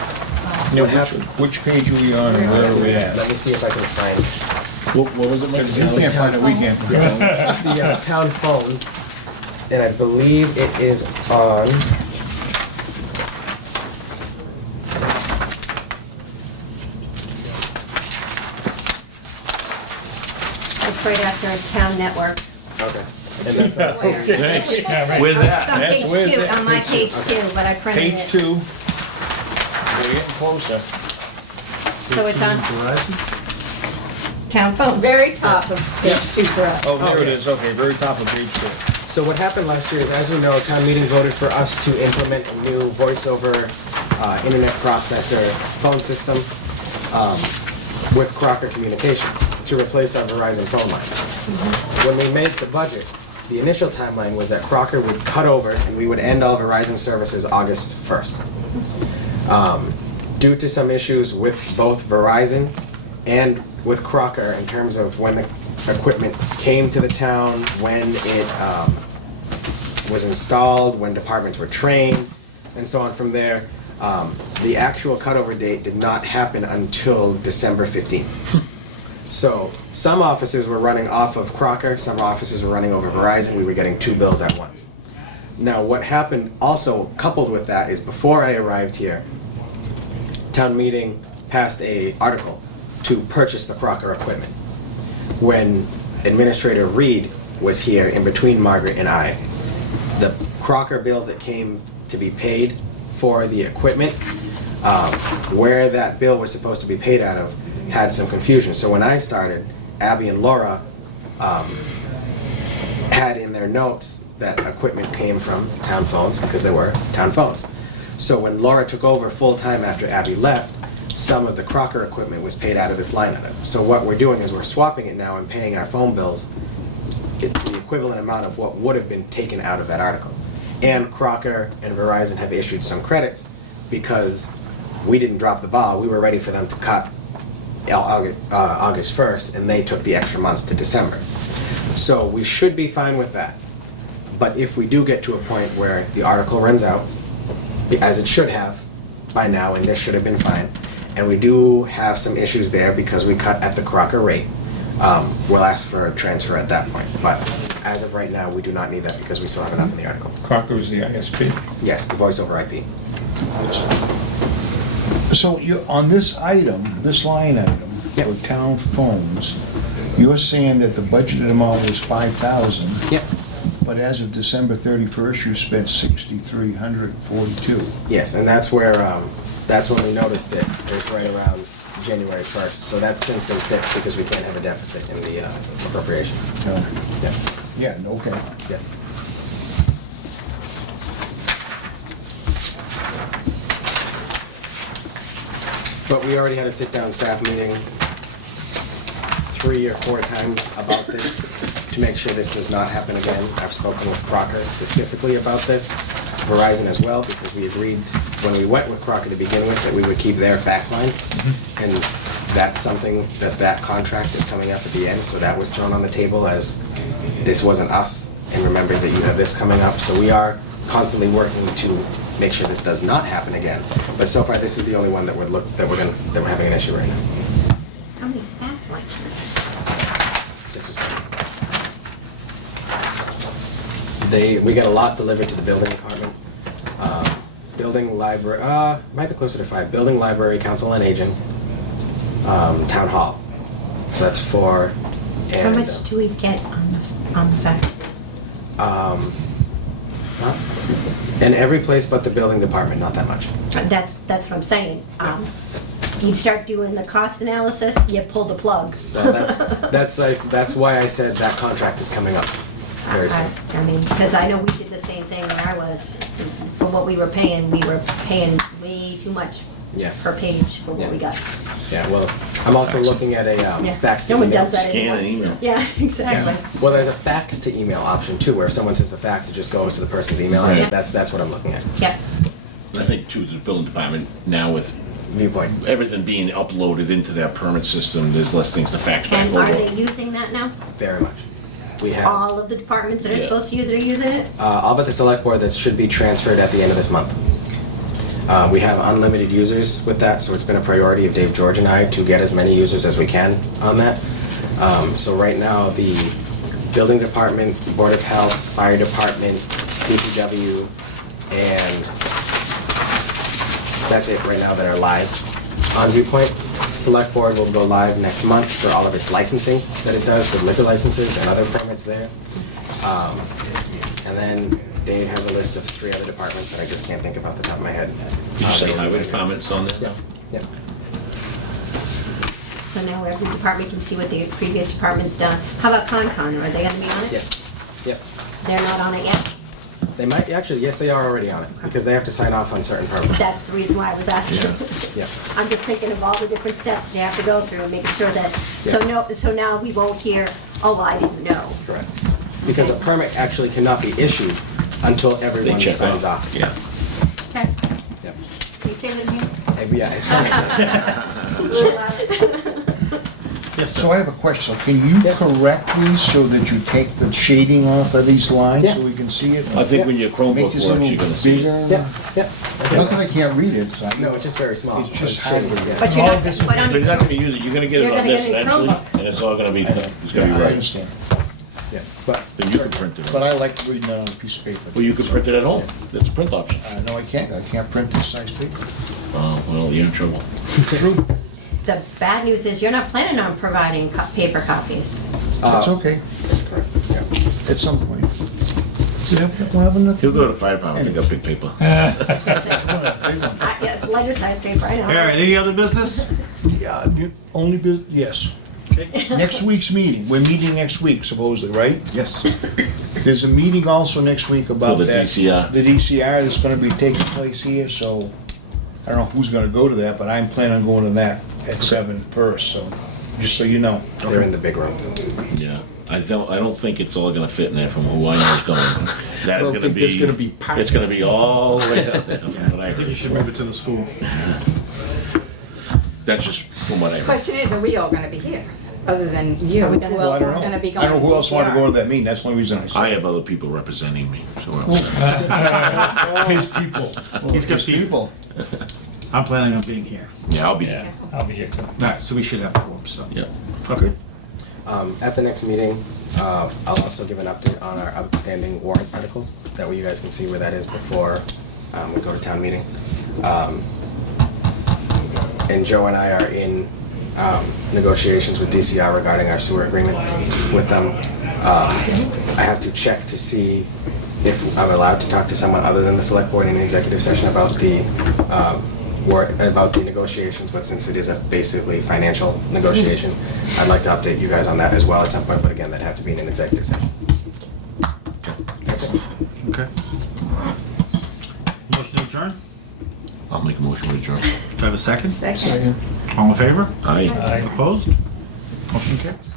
Yeah, What happened? which page are we on and where are we at? Let me see if I can find What was it, Mike? If you can't find it, we can't find it. the town phones, and I believe it is on. It's right after Town Network. Okay. And that's Where? Thanks. Yeah, Where's It's that? on That's page where two, the- on my page two, but I printed Page it. 2. We're getting closer. So it's on Verizon? Town phone, very top of page 2 for us. Oh, there it is, okay, very top of page 2. So what happened last year is, as you know, town meeting voted for us to implement a new voice over internet processor phone system with Crocker Communications to replace our Verizon phone line. When we made the budget, the initial timeline was that Crocker would cut over and we would end all Verizon services August 1st. Due to some issues with both Verizon and with Crocker in terms of when the equipment came to the town, when it was installed, when departments were trained, and so on from there, the actual cutover date did not happen until December 15th. So some offices were running off of Crocker, some offices were running over Verizon, we were getting 2 bills at once. Now what happened also coupled with that is before I arrived here, town meeting passed a article to purchase the Crocker equipment. When Administrator Reed was here in between Margaret and I, the Crocker bills that came to be paid for the equipment, where that bill was supposed to be paid out of, had some confusion. So when I started, Abby and Laura had in their notes that equipment came from town phones because they were town phones. So when Laura took over full-time after Abby left, some of the Crocker equipment was paid out of this line item. So what we're doing is we're swapping it now and paying our phone bills the equivalent amount of what would have been taken out of that article. And Crocker and Verizon have issued some credits because we didn't drop the ball. We were ready for them to cut August 1st, and they took the extra months to December. So we should be fine with that. But if we do get to a point where the article runs out, as it should have by now, and this should have been fine, and we do have some issues there because we cut at the Crocker rate, we'll ask for a transfer at that point. But as of right now, we do not need that because we still have enough in the article. Crocker's the ISP. Yes, the voice over IP. So you, on this item, this line item Yep. for town phones, you're saying that the budgeted amount was 5,000, Yep. but as of December 31st, you spent 6,342. Yes, and that's where, that's when we noticed it. It was right around January 1st. So that's since been fixed because we can't have a deficit in the appropriation. Yeah. Yeah, okay. Yeah. But we already had a sit-down staff meeting 3 or 4 times about this to make sure this does not happen again. I've spoken with Crocker specifically about this, Verizon as well, because we agreed when we went with Crocker to begin with that we would keep their fax lines. And that's something that contract is coming up at the end, so that was thrown on the table as this wasn't us. And remember that you have this coming up, so we are constantly working to make sure this does not happen again. But so far, this is the only one that we're having an issue right now. How many fax lines? 6 or 7. We get a lot delivered to the building department. Building, library, might be closer to 5. Building, library, council on aging, town hall. So that's 4. How And, much do we get on the fax? in every place but the building department, not that much. That's what I'm saying. You start doing the cost analysis, you pull the plug. Well, that's why I said that contract is coming up very soon. I mean, because I know we did the same thing when I was, for what we were paying way too much Yeah. per page for what we got. Yeah, well, I'm also looking at a Yeah. fax to No one email. does that Scan anymore. and email. Yeah, exactly. Well, there's a fax to email option too, where if someone sends a fax, it just goes to the person's email Right. address. That's what I'm looking at. Yep. I think too, the building department, now with Viewpoint. everything being uploaded into that permit system, there's less things to fax back And are they over. using that now? Very much. We have All of the departments that are Yeah. supposed to use it are using it? all but the select board that should be transferred at the end of this month. We have unlimited users with that, so it's been a priority of Dave, George, and I to get as many users as we can on that. So right now, the building department, board of health, fire department, DPW, and that's it right now that are live on Viewpoint. Select Board will go live next month for all of its licensing that it does for liquor licenses and other permits there. And then Dave has a list of 3 other departments that I just can't think of off the top of my head. Did you say highway department's on there? Yeah, yeah. So now every department can see what the previous department's done. How about Concon, are they gonna be on it? Yes, yep. They're not on it yet? They might, actually, yes, they are already on it, because they have to sign off on certain permits. That's the reason why I was asking. Yeah. I'm just thinking of all the different steps that you have to go through and making sure that, so now we won't hear, oh, I didn't know. Correct. Because a permit actually cannot be issued until They everyone check signs off. off. Yeah. Okay. Yep. Can you say that again? Yeah. Yes, So I have a question. Can you correct these so that you take the shading off of these lines so Yeah. we can see it? I think when your Make Chromebook this a works, little you're gonna see it. bigger? Yeah, yeah. Not that I can't read it, so I. No, it's just very small. It's just shaded, hard. yeah. But you're All not, this but will on But you're your, not gonna use it, you're gonna get it You're on gonna this get it in eventually, Chromebook. and it's all gonna be, it's Yeah, gonna I be right. understand. Yeah, but Then you can print it. But I like reading it on a piece of paper. Well, you can print it at home. That's a print option. No, I can't. I can't print this size paper. Oh, well, you're in trouble. True. the bad news is you're not planning on providing paper copies. That's okay. At some point. We'll have enough. He'll go to the fire department, pick up big paper. Yeah, lighter size paper, I know. All right, any other business? Yeah, the only yes. Next week's meeting, we're meeting next week supposedly, right? Yes. There's a meeting also next week about For the that. DCR. The DCR that's gonna be taking place here, so I don't know who's gonna go to that, but I'm planning on going to that at 7 first, so, just so you know. they're in the big room. Yeah. I don't think it's all gonna fit in there from who I know is going. That is don't gonna think be. there's gonna be parking. It's gonna be all the way up there from what I I think you heard. should move it to the school. That's just from what I heard. Question is, are we all gonna be here, other than you? Are we Who gonna- Well, I else don't is know. gonna be I going? don't know who else wanted to go to PCR? that meeting, that's the only reason I said. I have other people representing me, so else. His people. He's got people. I'm planning on being here. Yeah, I'll be Yeah, there. I'll be here too. All right, so we should have four, so. Yeah. Okay. At the next meeting, I'll also give an update on our outstanding warrant articles. That way you guys can see where that is before we go to town meeting. And Joe and I are in negotiations with DCR regarding our sewer agreement with them. I have to check to see if I'm allowed to talk to someone other than the select board in an executive session about the about the negotiations, but since it is a basically financial negotiation, I'd like to update you guys on that as well at some point, but again, that'd have to be in an executive session. That's it. Okay. Motion to adjourn? I'll make a motion to adjourn. Do I have a second? Second. All in favor? Aye. Aye. Opposed? Motion carries.